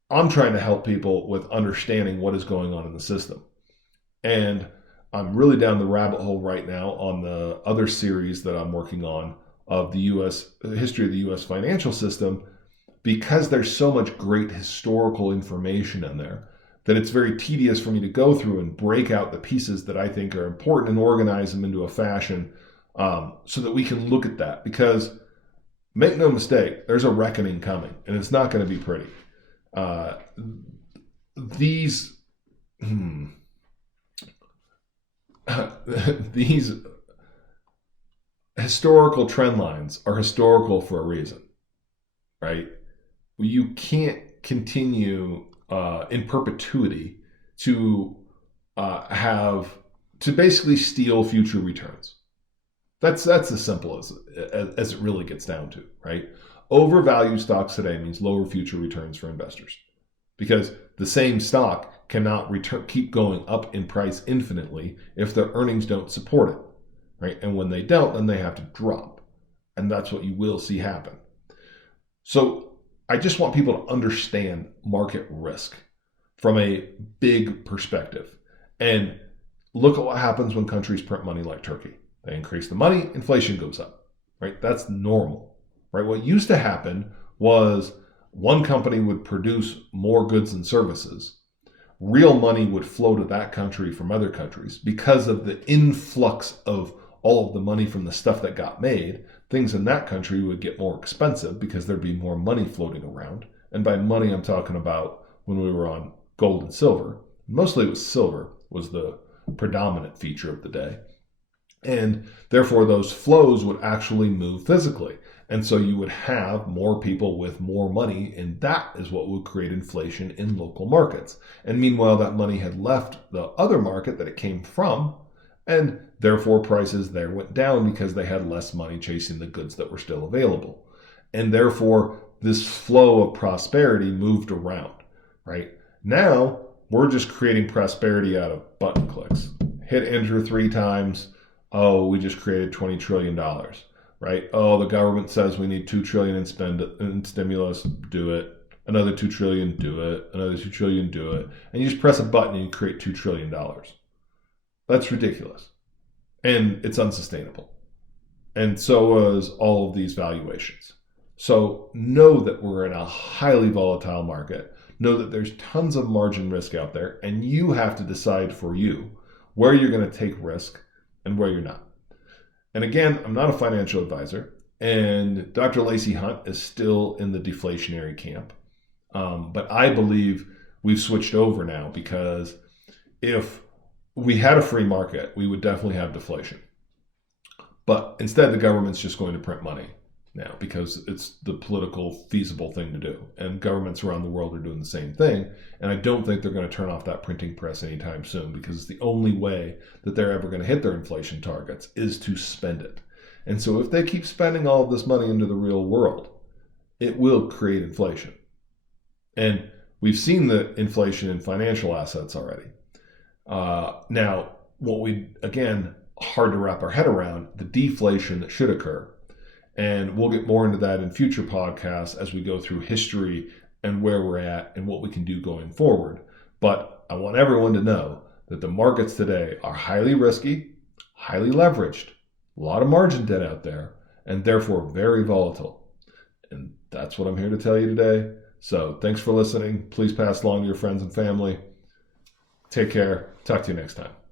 I'm trying to help people with understanding what is going on in the system. And I'm really down the rabbit hole right now on the other series that I'm working on of the history of the U.S. financial system, because there's so much great historical information in there that it's very tedious for me to go through and break out the pieces that I think are important and organize them into a fashion so that we can look at that. Because make no mistake, there's a reckoning coming, and it's not going to be pretty. These historical trend lines are historical for a reason, right? You can't continue in perpetuity to basically steal future returns. That's as simple as it really gets down to, right? Overvalued stocks today means lower future returns for investors, because the same stock cannot keep going up in price infinitely if their earnings don't support it, right? And when they don't, then they have to drop. And that's what you will see happen. So I just want people to understand market risk from a big perspective. And look at what happens when countries print money like Turkey. They increase the money, inflation goes up, right? That's normal, right? What used to happen was one company would produce more goods and services. Real money would flow to that country from other countries because of the influx of all of the money from the stuff that got made. Things in that country would get more expensive because there'd be more money floating around. And by money, I'm talking about when we were on gold and silver. Mostly it was silver was the predominant feature of the day. And therefore, those flows would actually move physically. And so you would have more people with more money, and that is what would create inflation in local markets. And meanwhile, that money had left the other market that it came from, and Therefore, prices there went down because they had less money chasing the goods that were still available. And therefore, this flow of prosperity moved around, right? Now, we're just creating prosperity out of button clicks. Hit enter 3 times. Oh, we just created $20 trillion, right? Oh, the government says we need $2 trillion in stimulus. Do it. Another $2 trillion, do it. Another $2 trillion, do it. And you just press a button and you create $2 trillion. That's ridiculous. And it's unsustainable. And so is all of these valuations. So know that we're in a highly volatile market. Know that there's tons of margin risk out there, and you have to decide for you where you're going to take risk and where you're not. And again, I'm not a financial advisor, and Dr. Lacey Hunt is still in the deflationary camp. But I believe we've switched over now, because if we had a free market, we would definitely have deflation. But instead, the government's just going to print money now because it's the political feasible thing to do. And governments around the world are doing the same thing. And I don't think they're going to turn off that printing press anytime soon, because it's the only way that they're ever going to hit their inflation targets is to spend it. And so if they keep spending all of this money into the real world, it will create inflation. And we've seen the inflation in financial assets already. Now, hard to wrap our head around, the deflation that should occur. And we'll get more into that in future podcasts as we go through history and where we're at and what we can do going forward. But I want everyone to know that the markets today are highly risky, highly leveraged, a lot of margin debt out there, and therefore very volatile. And that's what I'm here to tell you today. So thanks for listening. Please pass along to your friends and family. Take care. Talk to you next time.